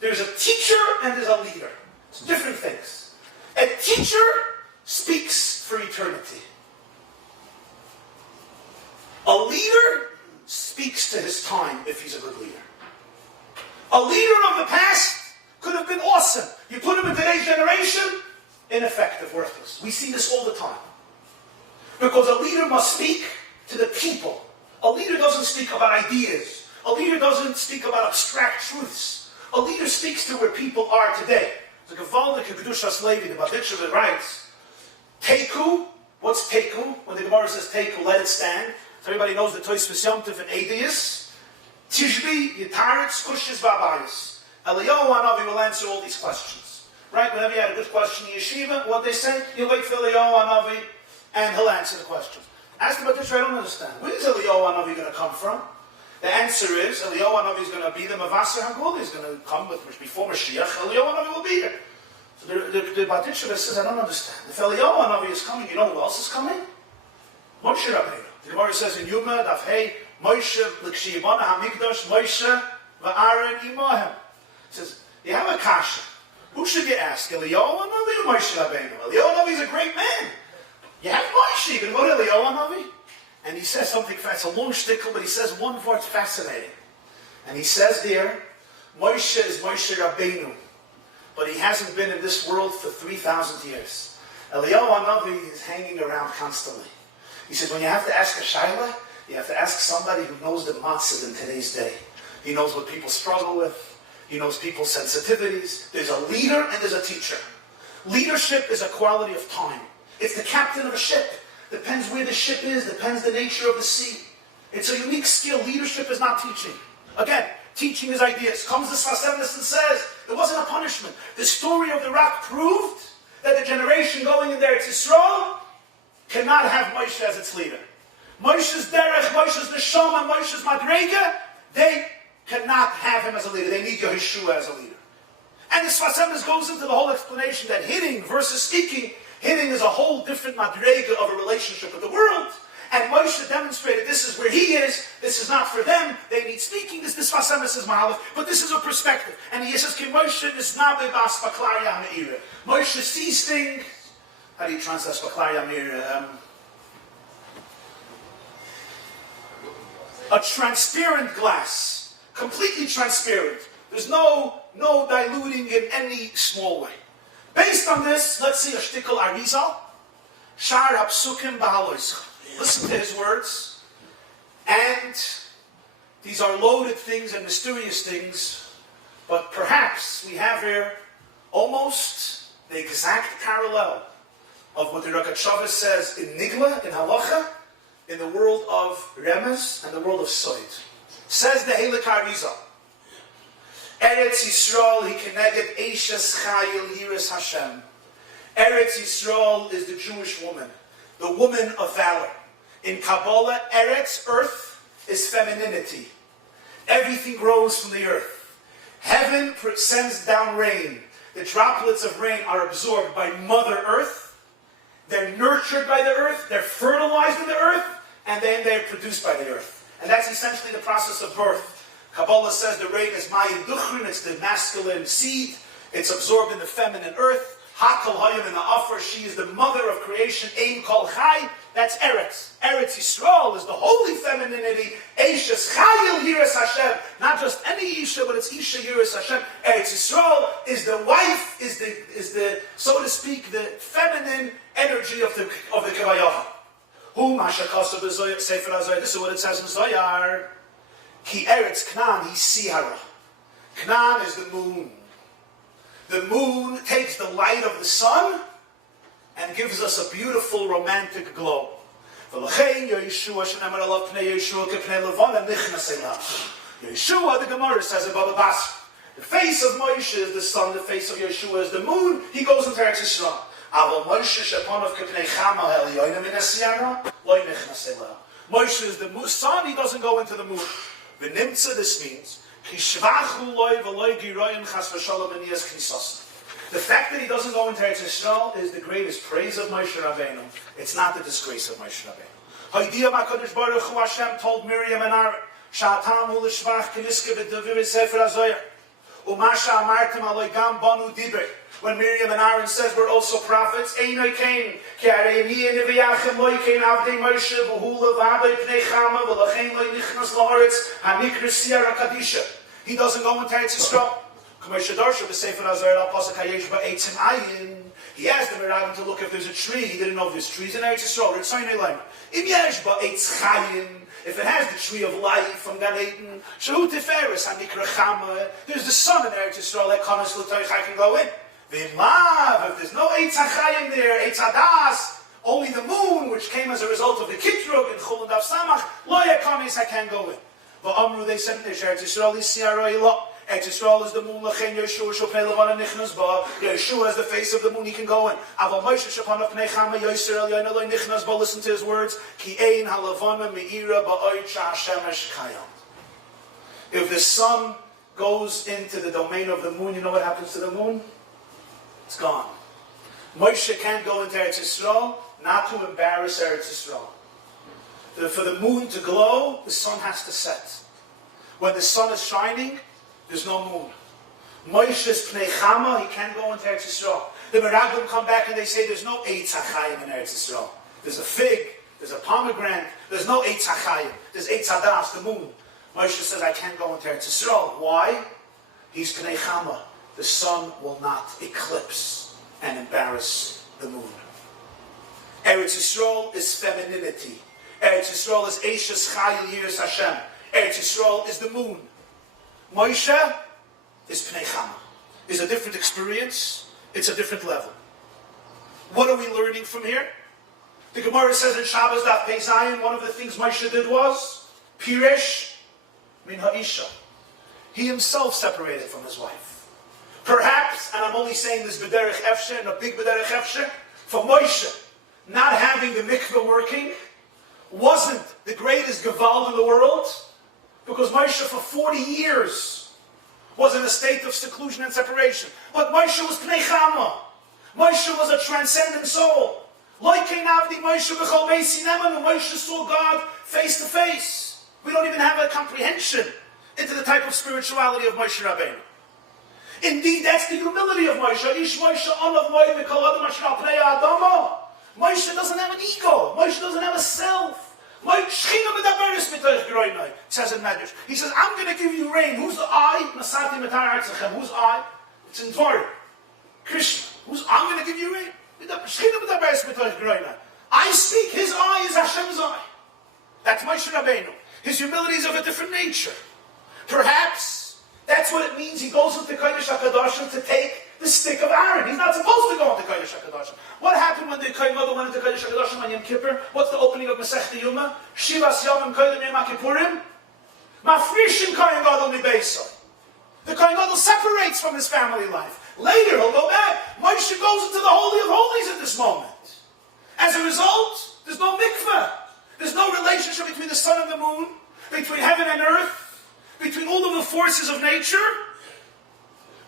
There's a teacher and there's a leader. It's different things. A teacher speaks for eternity. A leader speaks to his time if he's a good leader. A leader of the past could have been awesome. You put him in today's generation, ineffective, worthless. We see this all the time. Because a leader must speak to the people. A leader doesn't speak about ideas. A leader doesn't speak about abstract truths. A leader speaks to where people are today. The Gavaldik Kedushas Levi, the Rogatchover writes, Teku, what's Teku? When the Gemara says Teku, let it stand. So everybody knows the Tosfos Yom Tov and Eideus. Tishbi, Yitaretz, Kushis, Vabayis. Eliyahu Hanavi will answer all these questions. Right? Whenever you had a good question in yeshiva, what they say, you wait for Eliyahu Hanavi, and he'll answer the question. Ask him about this, I don't understand. Where is Eliyahu Hanavi going to come from? The answer is, Eliyahu Hanavi is going to be the Mavaser HaGul. He's going to come with, before Mashiach, Eliyahu Hanavi will be here. So the Rogatchover says, I don't understand. If Eliyahu Hanavi is coming, you know who else is coming? Moshe Rabbeinu. The Gemara says in Yuma, Daf Hey, Moshe, L'kshiyibana HaMikdash, Moshe, Va'aron Imahem. It says, you have a kasha. Who should you ask? Eliyahu Hanavi or Moshe Rabbeinu? Eliyahu Hanavi is a great man. You have Moshe, you can go to Eliyahu Hanavi. And he says something, it's a long shtickle, but he says one word fascinating. And he says there, Moshe is Moshe Rabbeinu, but he hasn't been in this world for 3,000 years. Eliyahu Hanavi is hanging around constantly. He says, when you have to ask a shayla, you have to ask somebody who knows the matzah in today's day. He knows what people struggle with. He knows people's sensitivities. There's a leader and there's a teacher. Leadership is a quality of time. It's the captain of a ship. Depends where the ship is, depends the nature of the sea. It's a unique skill. Leadership is not teaching. Again, teaching is ideas. Comes the Sfas Emes and says, it wasn't a punishment. The story of the rock proved that the generation going in there to Yisrael cannot have Moshe as its leader. Moshe's derech, Moshe's neshama, Moshe's madrega, they cannot have him as a leader. They need Yehoshua as a leader. And the Sfas Emes goes into the whole explanation that hitting versus speaking, hitting is a whole different madrega of a relationship with the world. And Moshe demonstrated this is where he is. This is not for them. They need speaking. This Sfas Emes is mahalach. But this is a perspective. And he says, Ki Moshe is nabe bas baklarya me'ira. Moshe sees things. How do you translate baklarya me'ira? A transparent glass. Completely transparent. There's no diluting in any small way. Based on this, let's see a shtickle Arizal. Shar hapsukim ba'alois. Listen to his words. And these are loaded things and mysterious things, but perhaps we have here almost the exact parallel of what the Rogatchover says in Nigla, in Halacha, in the world of Remez and the world of Soid. Says the Heilik Arizal. Eretz Yisrael hikeneged Eishes Chayil Yiras Hashem. Eretz Yisrael is the Jewish woman, the woman of valor. In Kabbalah, Eretz, earth, is femininity. Everything grows from the earth. Heaven sends down rain. The droplets of rain are absorbed by Mother Earth, they're nurtured by the earth, they're fertilized in the earth, and then they're produced by the earth. And that's essentially the process of birth. Kabbalah says the rain is Mayin Duchrin, it's the masculine seed, it's absorbed in the feminine earth. Hakal Hayim in the Afar, she is the mother of creation. Ein Kol Chai, that's Eretz. Eretz Yisrael is the holy femininity. Eishes Chayil Yiras Hashem. Not just any Isha, but it's Isha Yiras Hashem. Eretz Yisrael is the wife, is the so to speak, the feminine energy of the Kavayah. Who Mashakasa b'Zoyar Sefer HaZoyar. This is what it says in Zoyar. Ki Eretz Knan, he Sihara. Knan is the moon. The moon takes the light of the sun and gives us a beautiful romantic glow. Yeshua, the Gemara says about the Basra. The face of Moshe is the sun, the face of Yeshua is the moon. He goes into Eretz Yisrael. Moshe is the sun, he doesn't go into the moon. This means the fact that he doesn't go into Eretz Yisrael is the greatest praise of Moshe Rabbeinu. It's not the disgrace of Moshe Rabbeinu. Hashem told Miriam and Aaron, when Miriam and Aaron says we're also prophets, he doesn't go into Eretz Yisrael. He asked the Miriam to look if there's a tree. He didn't know if there's trees in Eretz Yisrael. If it has the tree of life from Gan Eden, there's the sun in Eretz Yisrael. I can go in. If there's no Eitz HaChayim there, Eitz HaDas, only the moon, which came as a result of the Kitrug in Chul and Daf Samach, Lo Yakamis, I can't go in. But Amru, they said, Eretz Yisrael is Siyaroi Lo. Eretz Yisrael is the moon, Lachen Yeshua, Shopnei Levana Nichnas Ba. Yeshua is the face of the moon, he can go in. Aval Moshe Shapanav Pnei Chama, Yisrael, Yoinaloi Nichnas Ba, listen to his words. Ki Ein HaLevana Me'ira Ba'oid Sha'Hashemesh Chayam. If the sun goes into the domain of the moon, you know what happens to the moon? It's gone. Moshe can't go into Eretz Yisrael, not to embarrass Eretz Yisrael. For the moon to glow, the sun has to set. When the sun is shining, there's no moon. Moshe's Pnei Chama, he can't go into Eretz Yisrael. The Meraglim come back and they say there's no Eitz HaChayim in Eretz Yisrael. There's a fig, there's a pomegranate, there's no Eitz HaChayim. There's Eitz HaDas, the moon. Moshe says, I can't go into Eretz Yisrael. Why? He's Pnei Chama. The sun will not eclipse and embarrass the moon. Eretz Yisrael is femininity. Eretz Yisrael is Eishes Chayil Yiras Hashem. Eretz Yisrael is the moon. Moshe is Pnei Chama. It's a different experience. It's a different level. What are we learning from here? The Gemara says in Shabbos Daf Pei Zayin, one of the things Moshe did was Piresh Min Ha'isha. He himself separated from his wife. Perhaps, and I'm only saying this b'derech efshe, and a big b'derech efshe, for Moshe, not having the mikveh working wasn't the greatest geval in the world, because Moshe for 40 years was in a state of seclusion and separation. But Moshe was Pnei Chama. Moshe was a transcendent soul. Loikein avdi Moshe b'chol beis Sinemanu. Moshe saw God face to face. We don't even have a comprehension into the type of spirituality of Moshe Rabbeinu. Indeed, that's the humility of Moshe. Ish Moshe anav moed mikol adam asher al pnei ha'adama. Moshe doesn't have an ego. Moshe doesn't have a self. Shechina medaberes mitoich groinai. It says in Medrash. He says, I'm going to give you rain. Who's the I? Nasati metar artzachem. Who's I? It's in Torah. Krishna. I'm going to give you rain. Shechina medaberes mitoich groinai. I speak. His eye is Hashem's eye. That's Moshe Rabbeinu. His humility is of a different nature. Perhaps that's what it means. He goes into Kodesh HaKadoshim to take the stick of Aaron. He's not supposed to go into Kodesh HaKadoshim. What happened when the Kohen Gadol went into Kodesh HaKadoshim on Yom Kippur? What's the opening of Masechta Yuma? Shivas Yomim Kodem Yom HaKippurim. Mafrishim Kohen Gadol mibeisai. The Kohen Gadol separates from his family life. Later he'll go back. Moshe goes into the Holy of Holies at this moment. As a result, there's no mikveh. There's no relationship between the sun and the moon, between heaven and earth, between all of the forces of nature.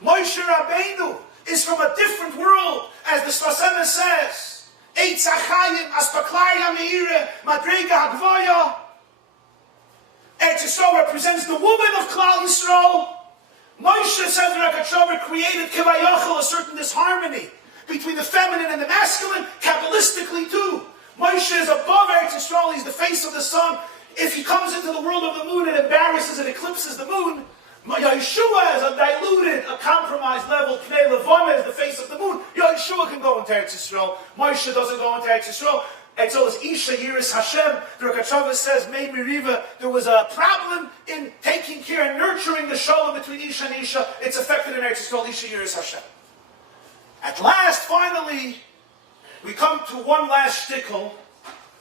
Moshe Rabbeinu is from a different world, as the Sfas Emes says. Eitz Achayim, Aspaklaya Meire, Madrega Hagvoya. Eretz Yisrael represents the woman of Klal Yisrael. Moshe, says Rogatchover, created Kivayachal, a certain disharmony between the feminine and the masculine, Kabbalistically too. Moshe is above Eretz Yisrael, he's the face of the sun. If he comes into the world of the moon and embarrasses and eclipses the moon, Yeshua is a diluted, a compromised level. Pnei Levana is the face of the moon. Yeshua can go into Eretz Yisrael. Moshe doesn't go into Eretz Yisrael. And so it's Isha Yiris Hashem. The Rogatchover says, May Miriam, there was a problem in taking care and nurturing the shalom between Isha and Isha. It's affected in Eretz Yisrael, Isha Yiris Hashem. At last, finally, we come to one last shtickle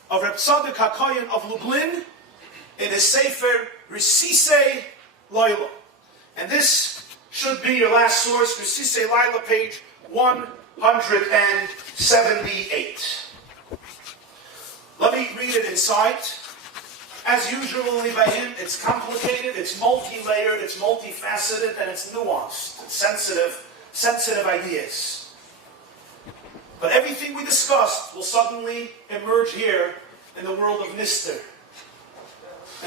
of Reb Tzadok HaKohen of Lublin in his Sefer Resisei Loila. And this should be your last source, Resisei Loila, page 178. Let me read it in sight. As usually by him, it's complicated, it's multi-layered, it's multifaceted, and it's nuanced. It's sensitive ideas. But everything we discussed will suddenly emerge here in the world of Nister,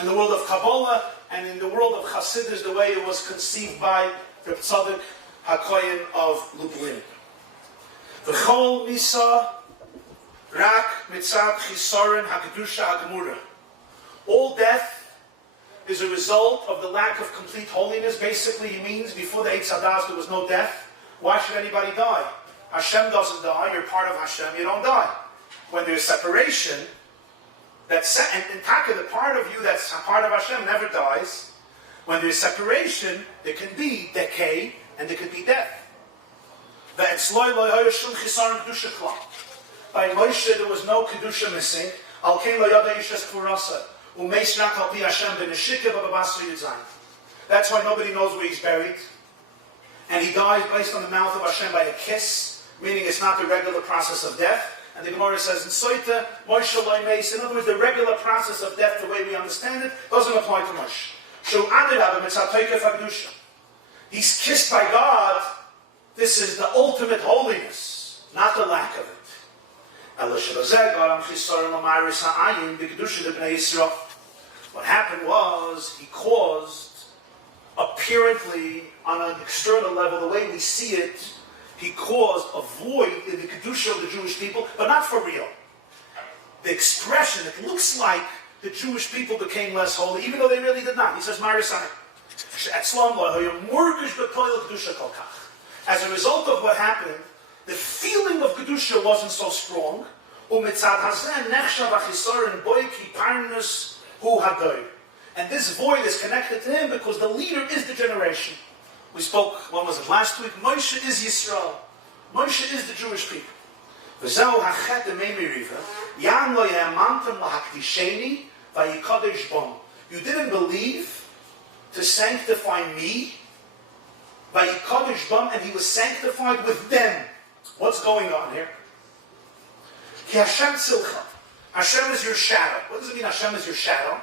in the world of Kabbalah, and in the world of Chassidus, the way it was conceived by Reb Tzadok HaKohen of Lublin. V'chol misa rak mitzad chisoren hakedusha hagemura. All death is a result of the lack of complete holiness. Basically, he means before the Eitz Hadas there was no death. Why should anybody die? Hashem doesn't die. You're part of Hashem. You don't die. When there's separation, and Taka, the part of you that's a part of Hashem never dies. When there's separation, there can be decay and there can be death. By Moshe there was no kedusha missing. That's why nobody knows where he's buried. And he dies based on the mouth of Hashem by a kiss, meaning it's not the regular process of death. And the Gemara says in Soita, Moshe loy meis. In other words, the regular process of death, the way we understand it, doesn't apply to Moshe. He's kissed by God. This is the ultimate holiness, not the lack of it. What happened was, he caused, apparently, on an external level, the way we see it, he caused a void in the Kedusha of the Jewish people, but not for real. The expression, it looks like the Jewish people became less holy, even though they really did not. He says, as a result of what happened, the feeling of Kedusha wasn't so strong. And this void is connected to him because the leader is the generation. We spoke, when was it, last week? Moshe is Yisrael. Moshe is the Jewish people. You didn't believe to sanctify me, and he was sanctified with them. What's going on here? Hashem Tzilcha. Hashem is your shadow. What does it mean Hashem is your shadow?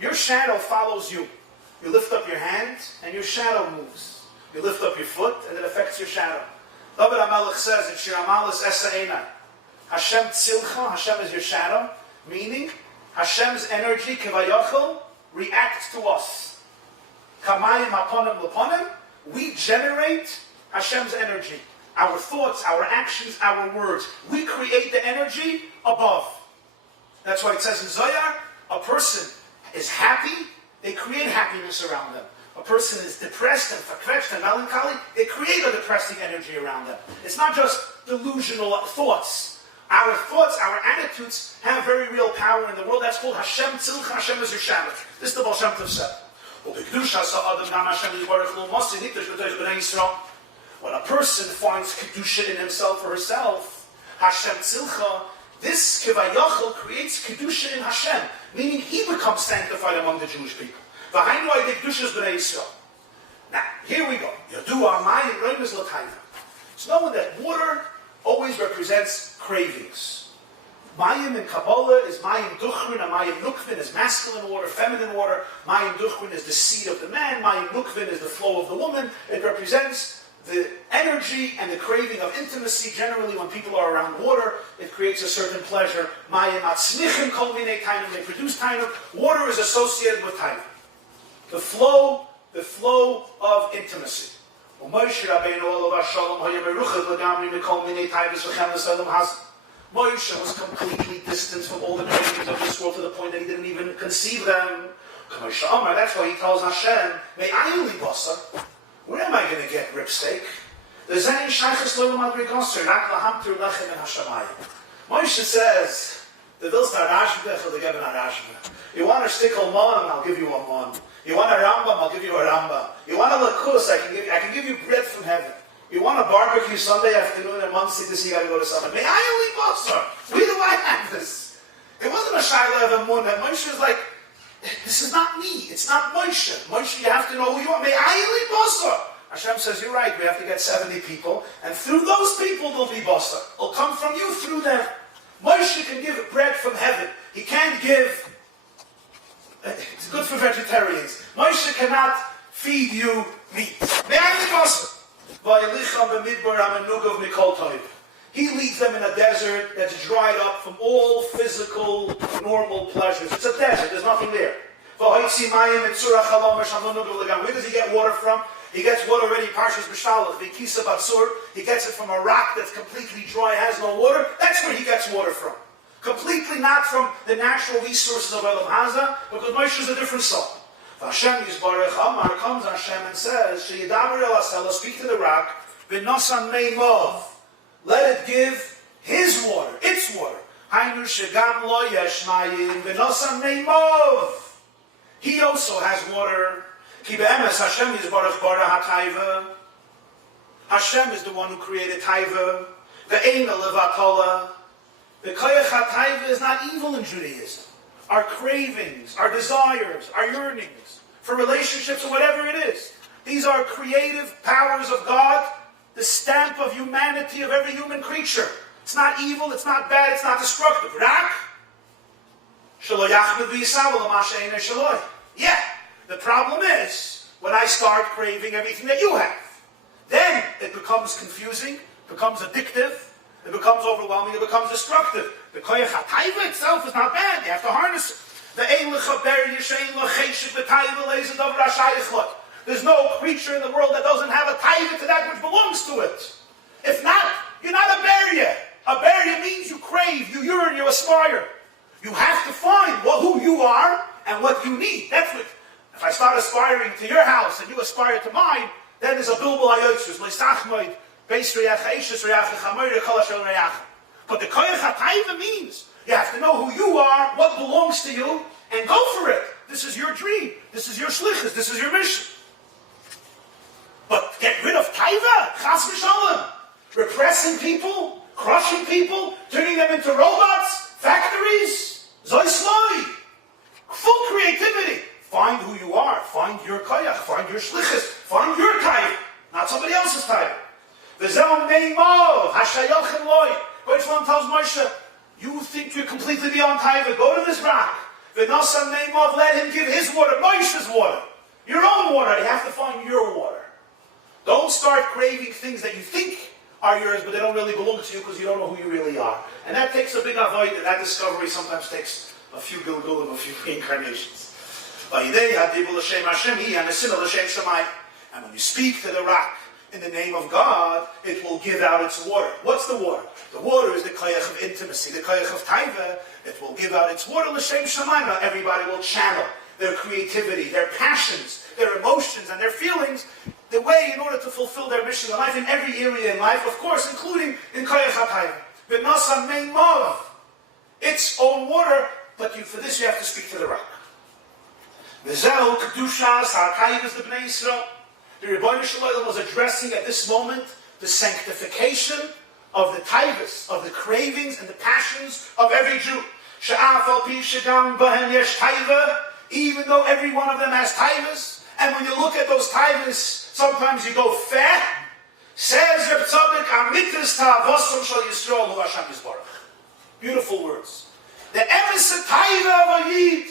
Your shadow follows you. You lift up your hand and your shadow moves. You lift up your foot and it affects your shadow. David HaMelech says in Shir HaMalos Esa Einai, Hashem Tzilcha, Hashem is your shadow, meaning Hashem's energy, Kivayachal, reacts to us. Kamayim Haponim Leponim, we generate Hashem's energy. Our thoughts, our actions, our words. We create the energy above. That's why it says in Zohar, a person is happy, they create happiness around them. A person is depressed and verkvetched and melancholy, they create a depressing energy around them. It's not just delusional thoughts. Our thoughts, our attitudes have very real power in the world. That's called Hashem Tzilcha, Hashem is your shadow. This is the Baal Shem Tov said. When a person finds Kedusha in himself or herself, Hashem Tzilcha, this Kivayachal creates Kedusha in Hashem, meaning he becomes sanctified among the Jewish people. Now, here we go. It's known that water always represents cravings. Mayim in Kabbalah is Mayim Duchrin, and Mayim Nukvin is masculine water, feminine water. Mayim Duchrin is the seed of the man, Mayim Nukvin is the flow of the woman. It represents the energy and the craving of intimacy, generally when people are around water, it creates a certain pleasure. Mayim atzmichim kol minei tainum, they produce tainum. Water is associated with tainum. The flow of intimacy. Moshe was completely distant from all the cravings of this world to the point that he didn't even conceive them. That's why he tells Hashem, where am I going to get rib steak? Moshe says, you want a stickle mon, I'll give you a mon. You want a rambam, I'll give you a rambam. You want a lakus, I can give you bread from heaven. You want a barbecue Sunday afternoon and Mom said this, you got to go to Sunday. May I only basar? Where do I have this? It wasn't a shaila of a mun. Moshe was like, this is not me. It's not Moshe. Moshe, you have to know who you are. May I only basar? Hashem says, you're right. We have to get 70 people. And through those people, there'll be basar. It'll come from you through them. Moshe can give bread from heaven. He can't give... It's good for vegetarians. Moshe cannot feed you meat. May I only basar? He leads them in a desert that's dried up from all physical, normal pleasures. It's a desert, there's nothing there. Where does he get water from? He gets water already, Parshas B'Shalach, V'kisa Batsur. He gets it from a rock that's completely dry, has no water. That's where he gets water from. Completely not from the natural resources of Elam Haza, because Moshe is a different soul. Hashem Yisbarech Amar comes Hashem and says, Sheyidamer El Asela, speak to the rock, V'nosan Meimov, let it give his water, its water. Hainu Shegam Lo Yesh Mayim, V'nosan Meimov. He also has water. Ki be'emes Hashem Yisbarech Bara HaTaiva. Hashem is the one who created Taiva. Ve'eina Levatola. The Koyach HaTaiva is not evil in Judaism. Our cravings, our desires, our yearnings for relationships or whatever it is. These are creative powers of God, the stamp of humanity of every human creature. It's not evil, it's not bad, it's not destructive. Rak? Yeah. The problem is when I start craving everything that you have. Then it becomes confusing, becomes addictive, it becomes overwhelming, it becomes destructive. The koyach hataiva itself is not bad. You have to harness it. There's no creature in the world that doesn't have a taiva to that which belongs to it. If not, you're not a barrier. A barrier means you crave, you yearn, you aspire. You have to find who you are and what you need. That's what. If I start aspiring to your house and you aspire to mine, then there's a bilbul hayotzes. But the koyach hataiva means you have to know who you are, what belongs to you, and go for it. This is your dream. This is your shlichus. This is your mission. But get rid of taiva, chas v'shalom, repressing people, crushing people, turning them into robots, factories, zoisloi, full creativity. Find who you are. Find your koyach. Find your shlichus. Find your taiva, not somebody else's taiva. V'zeh meimov hashayochem loy. Which one tells Moshe, you think you're completely beyond taiva, go to this rock. V'nosan meimov, let him give his water, Moshe's water. Your own water. You have to find your water. Don't start craving things that you think are yours, but they don't really belong to you because you don't know who you really are. And that takes a big avoid, and that discovery sometimes takes a few gilgulim, a few reincarnations. And when you speak to the rock in the name of God, it will give out its water. What's the water? The water is the koyach of intimacy, the koyach of taiva. It will give out its water, l'shem shamayim. Now everybody will channel their creativity, their passions, their emotions, and their feelings the way in order to fulfill their mission in life, in every area in life, of course, including in koyach hataiva. V'nasa meimov, its own water, but for this you have to speak to the rock. V'zeh kedushas ha'taiva the bnei Yisrael. The Rebbeinu Shalom was addressing at this moment the sanctification of the taivas, of the cravings and the passions of every Jew. Even though every one of them has taivas, and when you look at those taivas, sometimes you go fat. Says Reb Tzaddik, Amitas ta'avosom shal Yisrael hu Hashem Yisbarach. Beautiful words. The emes taiva of a yid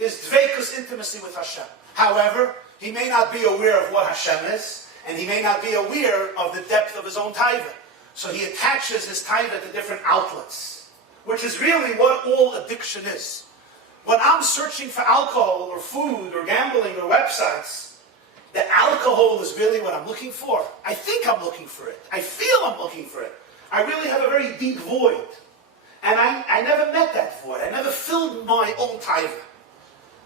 is dveikus, intimacy with Hashem. However, he may not be aware of what Hashem is, And he may not be aware of the depth of his own taiva. So he attaches his taiva to different outlets, which is really what all addiction is. When I'm searching for alcohol or food or gambling or websites, the alcohol is really what I'm looking for. I think I'm looking for it. I feel I'm looking for it. I really have a very deep void. And I never met that void. I never filled my own taiva.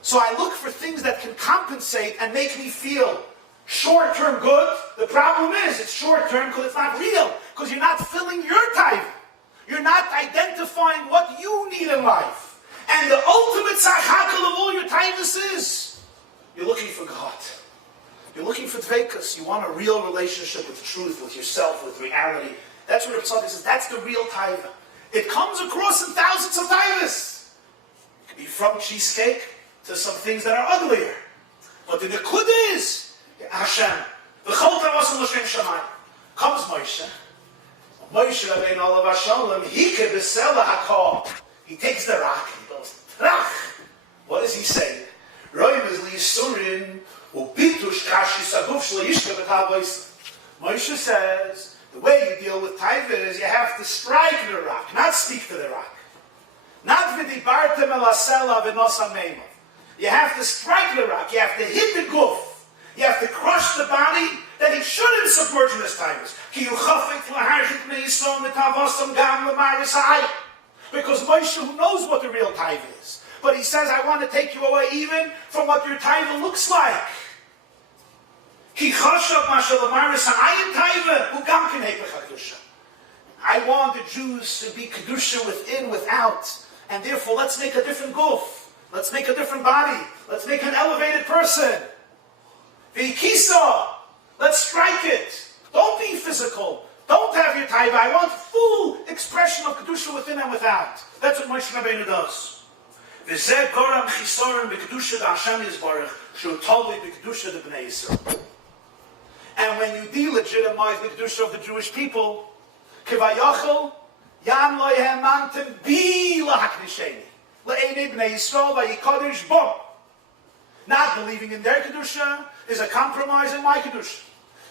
So I look for things that can compensate and make me feel short-term good. The problem is it's short-term because it's not real. Because you're not filling your taiva. You're not identifying what you need in life. And the ultimate sachakel of all your taivas is you're looking for God. You're looking for dveikus. You want a real relationship with truth, with yourself, with reality. That's what Rabbi says. That's the real taiva. It comes across in thousands of taivas. It could be from cheesecake to some things that are uglier. But the nikud is Hashem. V'chol tavasam l'shem shamayim. Comes Moshe. Moshe Rabbeinu alav hashalom. He could besel hakol. He takes the rock. He goes trach. What does he say? Roim is liyisurin ubitush kashi saguf shlo yishka b'tavois. Moshe says, the way you deal with taiva is you have to strike the rock, not speak to the rock. Not v'dibartem el asela v'nosam meimah. You have to strike the rock. You have to hit the guf. You have to crush the body that it shouldn't submerge in his taivas. Because Moshe, who knows what the real taiva is, but he says, I want to take you away even from what your taiva looks like. I want the Jews to be kedusha within, without, and therefore let's make a different guf. Let's make a different body. Let's make an elevated person. V'ikisa. Let's strike it. Don't be physical. Don't have your taiva. I want full expression of kedusha within and without. That's what Moshe Rabbeinu does. V'zeh goram chisorim b'kedusha d'Hashem yisbarach shu tolli b'kedusha d'bnei Yisrael. And when you delegitimize the kedusha of the Jewish people, kivayachol yan lo yehamantem bi lahakdisheni le'enei bnei Yisrael v'yikodesh bom. Not believing in their kedusha is a compromise in my kedusha.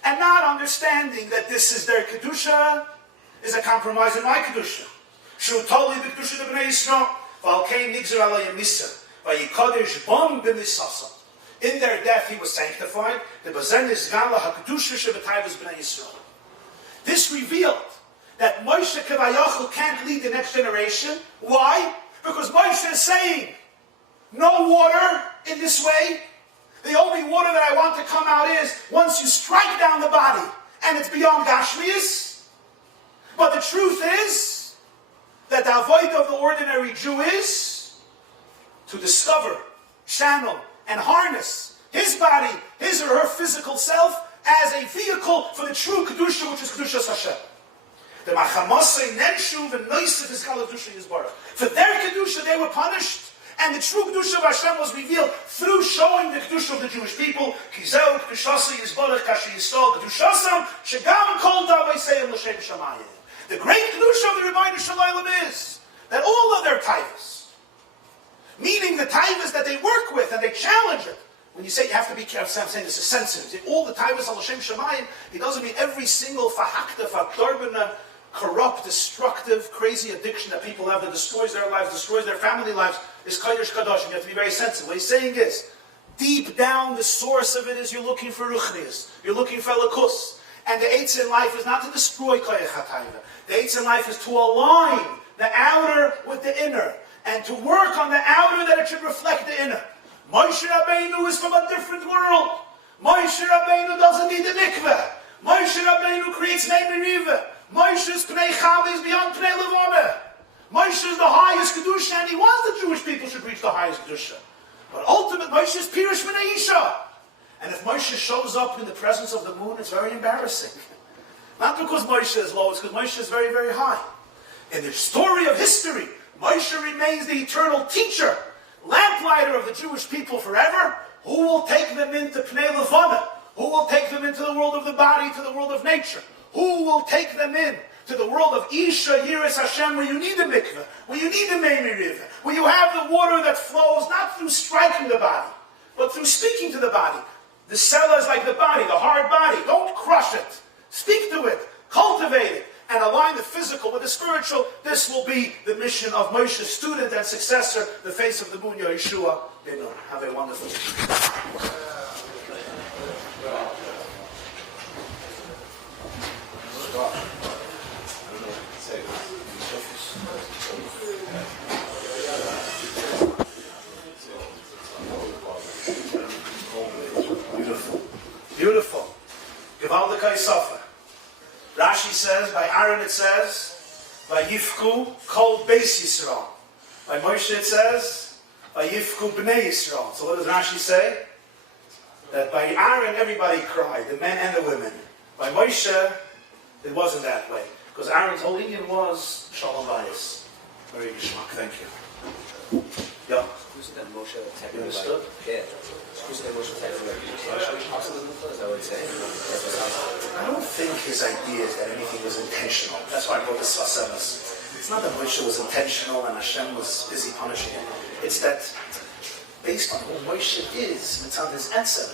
And not understanding that this is their kedusha is a compromise in my kedusha. Shu toli b'kedusha d'bnei Yisrael v'alkein nigzer alayim misa v'yikodesh bom b'misasa. In their death he was sanctified. The bazen is gala hakedusha shebetayvus b'nei Yisrael. This revealed that Moshe Kevayachel can't lead the next generation. Why? Because Moshe is saying, no water in this way. The only water that I want to come out is once you strike down the body and it's beyond Gashmias. But the truth is that the avoid of the ordinary Jew is to discover, channel, and harness his body, his or her physical self, as a vehicle for the true Kedusha, which is Kedushas Hashem. The Machamasei Nenshu v'Noisef is Kaladusha Yisbarach. For their Kedusha they were punished, and the true Kedusha of Hashem was revealed through showing the Kedusha of the Jewish people. Kizeu Kedushasa Yisbarach Kashi Yisrael Kedushasam Shegam Kol Davaiseim L'Shem Shamayim. The great Kedusha of the Rebbeinu Shalom is that all of their taivas, meaning the taivas that they work with and they challenge it. When you say you have to be careful, I'm saying this is sensitive. All the taivas al Hashem Shamayim, it doesn't mean every single fahakta, fakdarbana, corrupt, destructive, crazy addiction that people have that destroys their lives, destroys their family lives, is Kodesh Kadosh. You have to be very sensitive. What he's saying is, deep down, the source of it is you're looking for ruchnias, you're looking for lakus. And the eitz in life is not to destroy Kodesh HaTaiva. The eitz in life is to align the outer with the inner, and to work on the outer that it should reflect the inner. Moshe Rabbeinu is from a different world. Moshe Rabbeinu doesn't need the mikveh. Moshe Rabbeinu creates Miriam. Moshe's Pnei Chav is beyond Pnei Levana. Moshe is the highest Kedusha, and he wants the Jewish people should reach the highest Kedusha. But ultimate Moshe is Pirush B'nai Isha. And if Moshe shows up in the presence of the moon, it's very embarrassing. Not because Moshe is low, it's because Moshe is very, very high. In the story of history, Moshe remains the eternal teacher, lamplighter of the Jewish people forever, who will take them into Pnei Levana, who will take them into the world of the body, to the world of nature, who will take them in to the world of Isha, Yiras Hashem, where you need a mikveh, where you need a Meimei River, where you have the water that flows not through striking the body, but through speaking to the body. The sela is like the body, the hard body. Don't crush it. Speak to it. Cultivate it. And align the physical with the spiritual. This will be the mission of Moshe's student and successor, the face of the moon, Yeshua. Have a wonderful day. Beautiful. Gewaldikai Sofa. Rashi says, by Aaron it says, by Yifku, Kol Beis Yisrael. By Moshe it says, by Yifku Bnei Yisrael. So what does Rashi say? That by Aaron everybody cried, the men and the women. By Moshe, it wasn't that way. Because Aaron's whole union was Shalom Bayis. Very geschmack, thank you. Yeah. Who said that Moshe attacked You understood? Yeah. Who said that Moshe attacked intentionally? Possibly, as I would say. I don't think his idea is that anything was intentional. That's why I wrote the Svasemas. It's not that Moshe was intentional and Hashem was busy punishing him. It's that, based on who Moshe is, it's on his answer.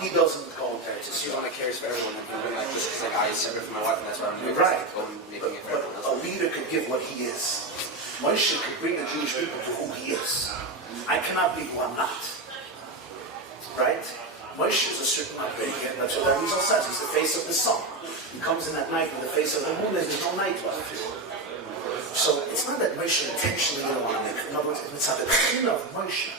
He doesn't go there. Just you want to care for everyone. And like this is like I separate from my wife, and that's what I'm doing. Right. I'm making it for everyone But a else. leader could give what he is. Moshe could bring the Jewish people to who he is. I cannot be who I'm not. Right? Moshe is a certain upbringing, and that's what Rizal says. He's the face of the sun. He comes in at night with the face of the moon, there's no night left. So it's not that Moshe intentionally didn't want to make it. In other words, it's not the king of Moshe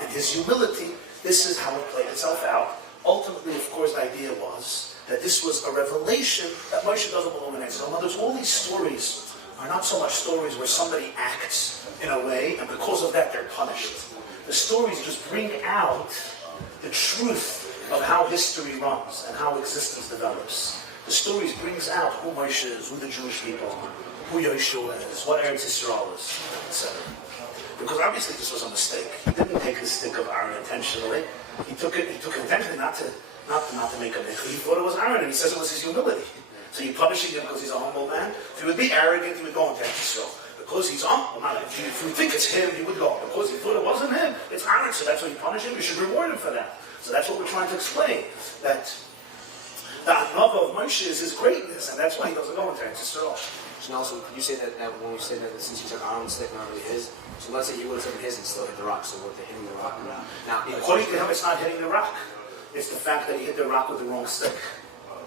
and his humility. This is how it played itself out. Ultimately, of course, the idea was that this was a revelation that Moshe doesn't belong in exile. In other words, all these stories are not so much stories where somebody acts in a way, and because of that they're punished. The stories just bring out the truth of how history runs and how existence develops. The stories brings out who Moshe is, who the Jewish people are, who Yeshua is, what Eretz Yisrael is, etc. Because obviously this was a mistake. He didn't take the stick of Aaron intentionally. He took it intentionally not to make a mikveh. He thought it was Aaron, and he says it was his humility. So you're punishing him because he's a humble man. If he would be arrogant, he would go into Yisrael. Because he's humble, if you think it's him, he would go. Because he thought it wasn't him, it's Aaron, so that's why you punish him. You should reward him for that. So that's what we're trying to explain. That the anava of Moshe is his greatness, and that's why he doesn't go into Yisrael. So also, could you say that when we say that since you took Aaron's stick, not really his, so let's say you would have taken his and still hit the rock, so what, they're hitting the rock or not? Now, According to him, it's not hitting the rock. It's the fact that he hit the rock with the wrong stick.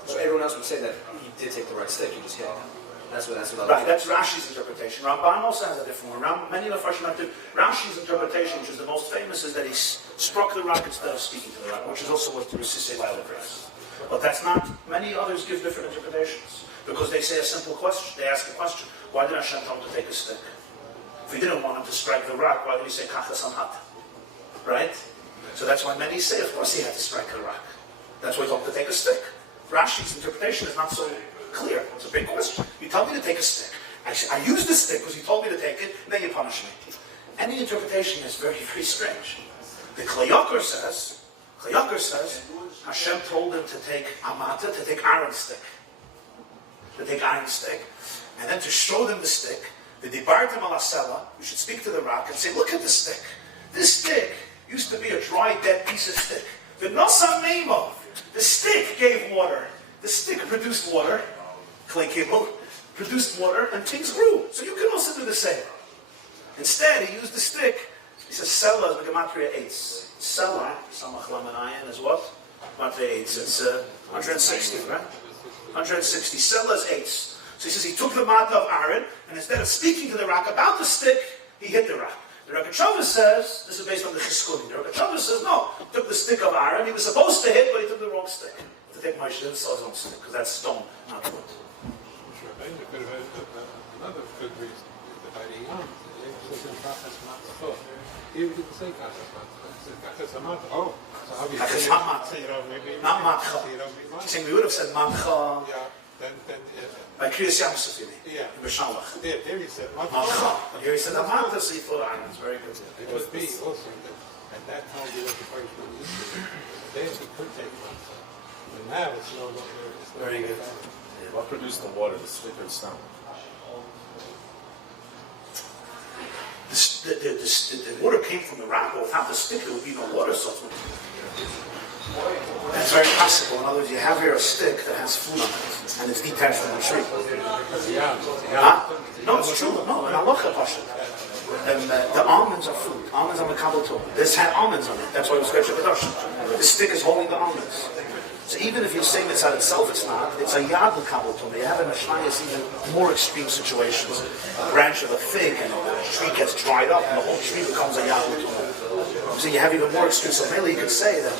so everyone else would say that he did take the right stick, he just hit it. That's what Right, that's Rashi's interpretation. Ramban also has a different one. Many of the Farshim have Rashi's interpretation, which is the most famous, is that he struck the rock instead of speaking to the rock, which is also what the Risisei prays. But that's not, many others give different interpretations. Because they say a simple question, they ask a question, why did Hashem tell him to take a stick? If he didn't want him to strike the rock, why did he say Kachas Amhat? Right? So that's why many say, of course he had to strike the rock. That's why he told him to take a stick. Rashi's interpretation is not so clear. It's a big question. You tell me to take a stick. I use the stick because you told me to take it, and then you punish me. Any interpretation is very, very strange. The Klayoker says, Hashem told him to take Amata, to take Aaron's stick. To take Aaron's stick. And then to show them the stick, the Dibartim ala Sela, you should speak to the rock and say, look at the stick. This stick used to be a dry, dead piece of stick. The Nosam Nemo, the stick gave water. The stick produced water. Clay cable produced water, and things grew. So you can also do the same. Instead, he used the stick. He says, Sela is the Gematria 8. Sela, Samach Lamanayan, is what? Gematria 8. It's 160, right? 160. Sela is 8. So he says he took the mata of Aaron, and instead of speaking to the rock about the stick, he hit the rock. The Rogatchover says, this is based on the Chizkuni. The Rogatchover says, no, he took the stick of Aaron. He was supposed to hit, but he took the wrong stick. To take Moshe and his own stick, because that's stone, not wood. Rabbi could have had another good reason. By the young, they said Kachas Matzah. He didn't say Kachas Matzah. He said Kachas Matzah. Oh, so obviously. Kachas Matzah. Not Matcha. He's saying we would have said Matcha. Yeah, then by Kriyas Yamsuf, yeah. in Beshalach. There he said Matcha. Matzah. And here he said Matcha, so he thought Aaron. It's very good. It would be also that at that time he was the first one used to it. Then he could take Matzah. But now it's no longer. Very good. What produced the water, the stick or the stone? The water came from the rock, but without the stick there would be no water source. That's very possible. In other words, you have here a stick that has food on it, and it's detached from the tree. Huh? No, it's true. No, in halacha, Pasha. The almonds are food. Almonds are makabel too. This had almonds on it. That's why it was Gretchen Kedosh. The stick is holding the almonds. So even if you're saying mitzvah itself, it's not. It's a yad makabel too. You have in Mishnayos even more extreme situations. A branch of a fig and the tree gets dried up, and the whole tree becomes a yad too. So you have even more extreme. So really, you could say that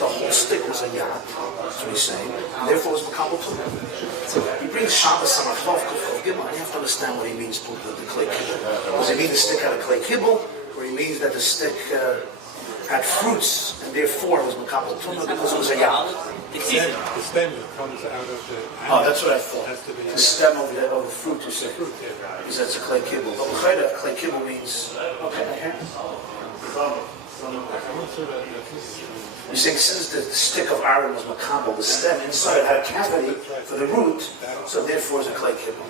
the whole stick was a yad. That's what he's saying. And therefore, it was makabel too. He brings Shabbos on a cloth, and you have to understand what he means by the clay kibble. Does he mean the stick had a clay kibble, or he means that the stick had fruits, and therefore it was makabel tuna because it was a yam? The stem comes out of the... Oh, that's what I thought. The stem of the fruit, you say. Because that's a clay kibble. But clay kibble means... Okay, I hear. You're saying since the stick of Aaron was makabel, the stem inside had a cavity for the root, so therefore it's a clay kibble.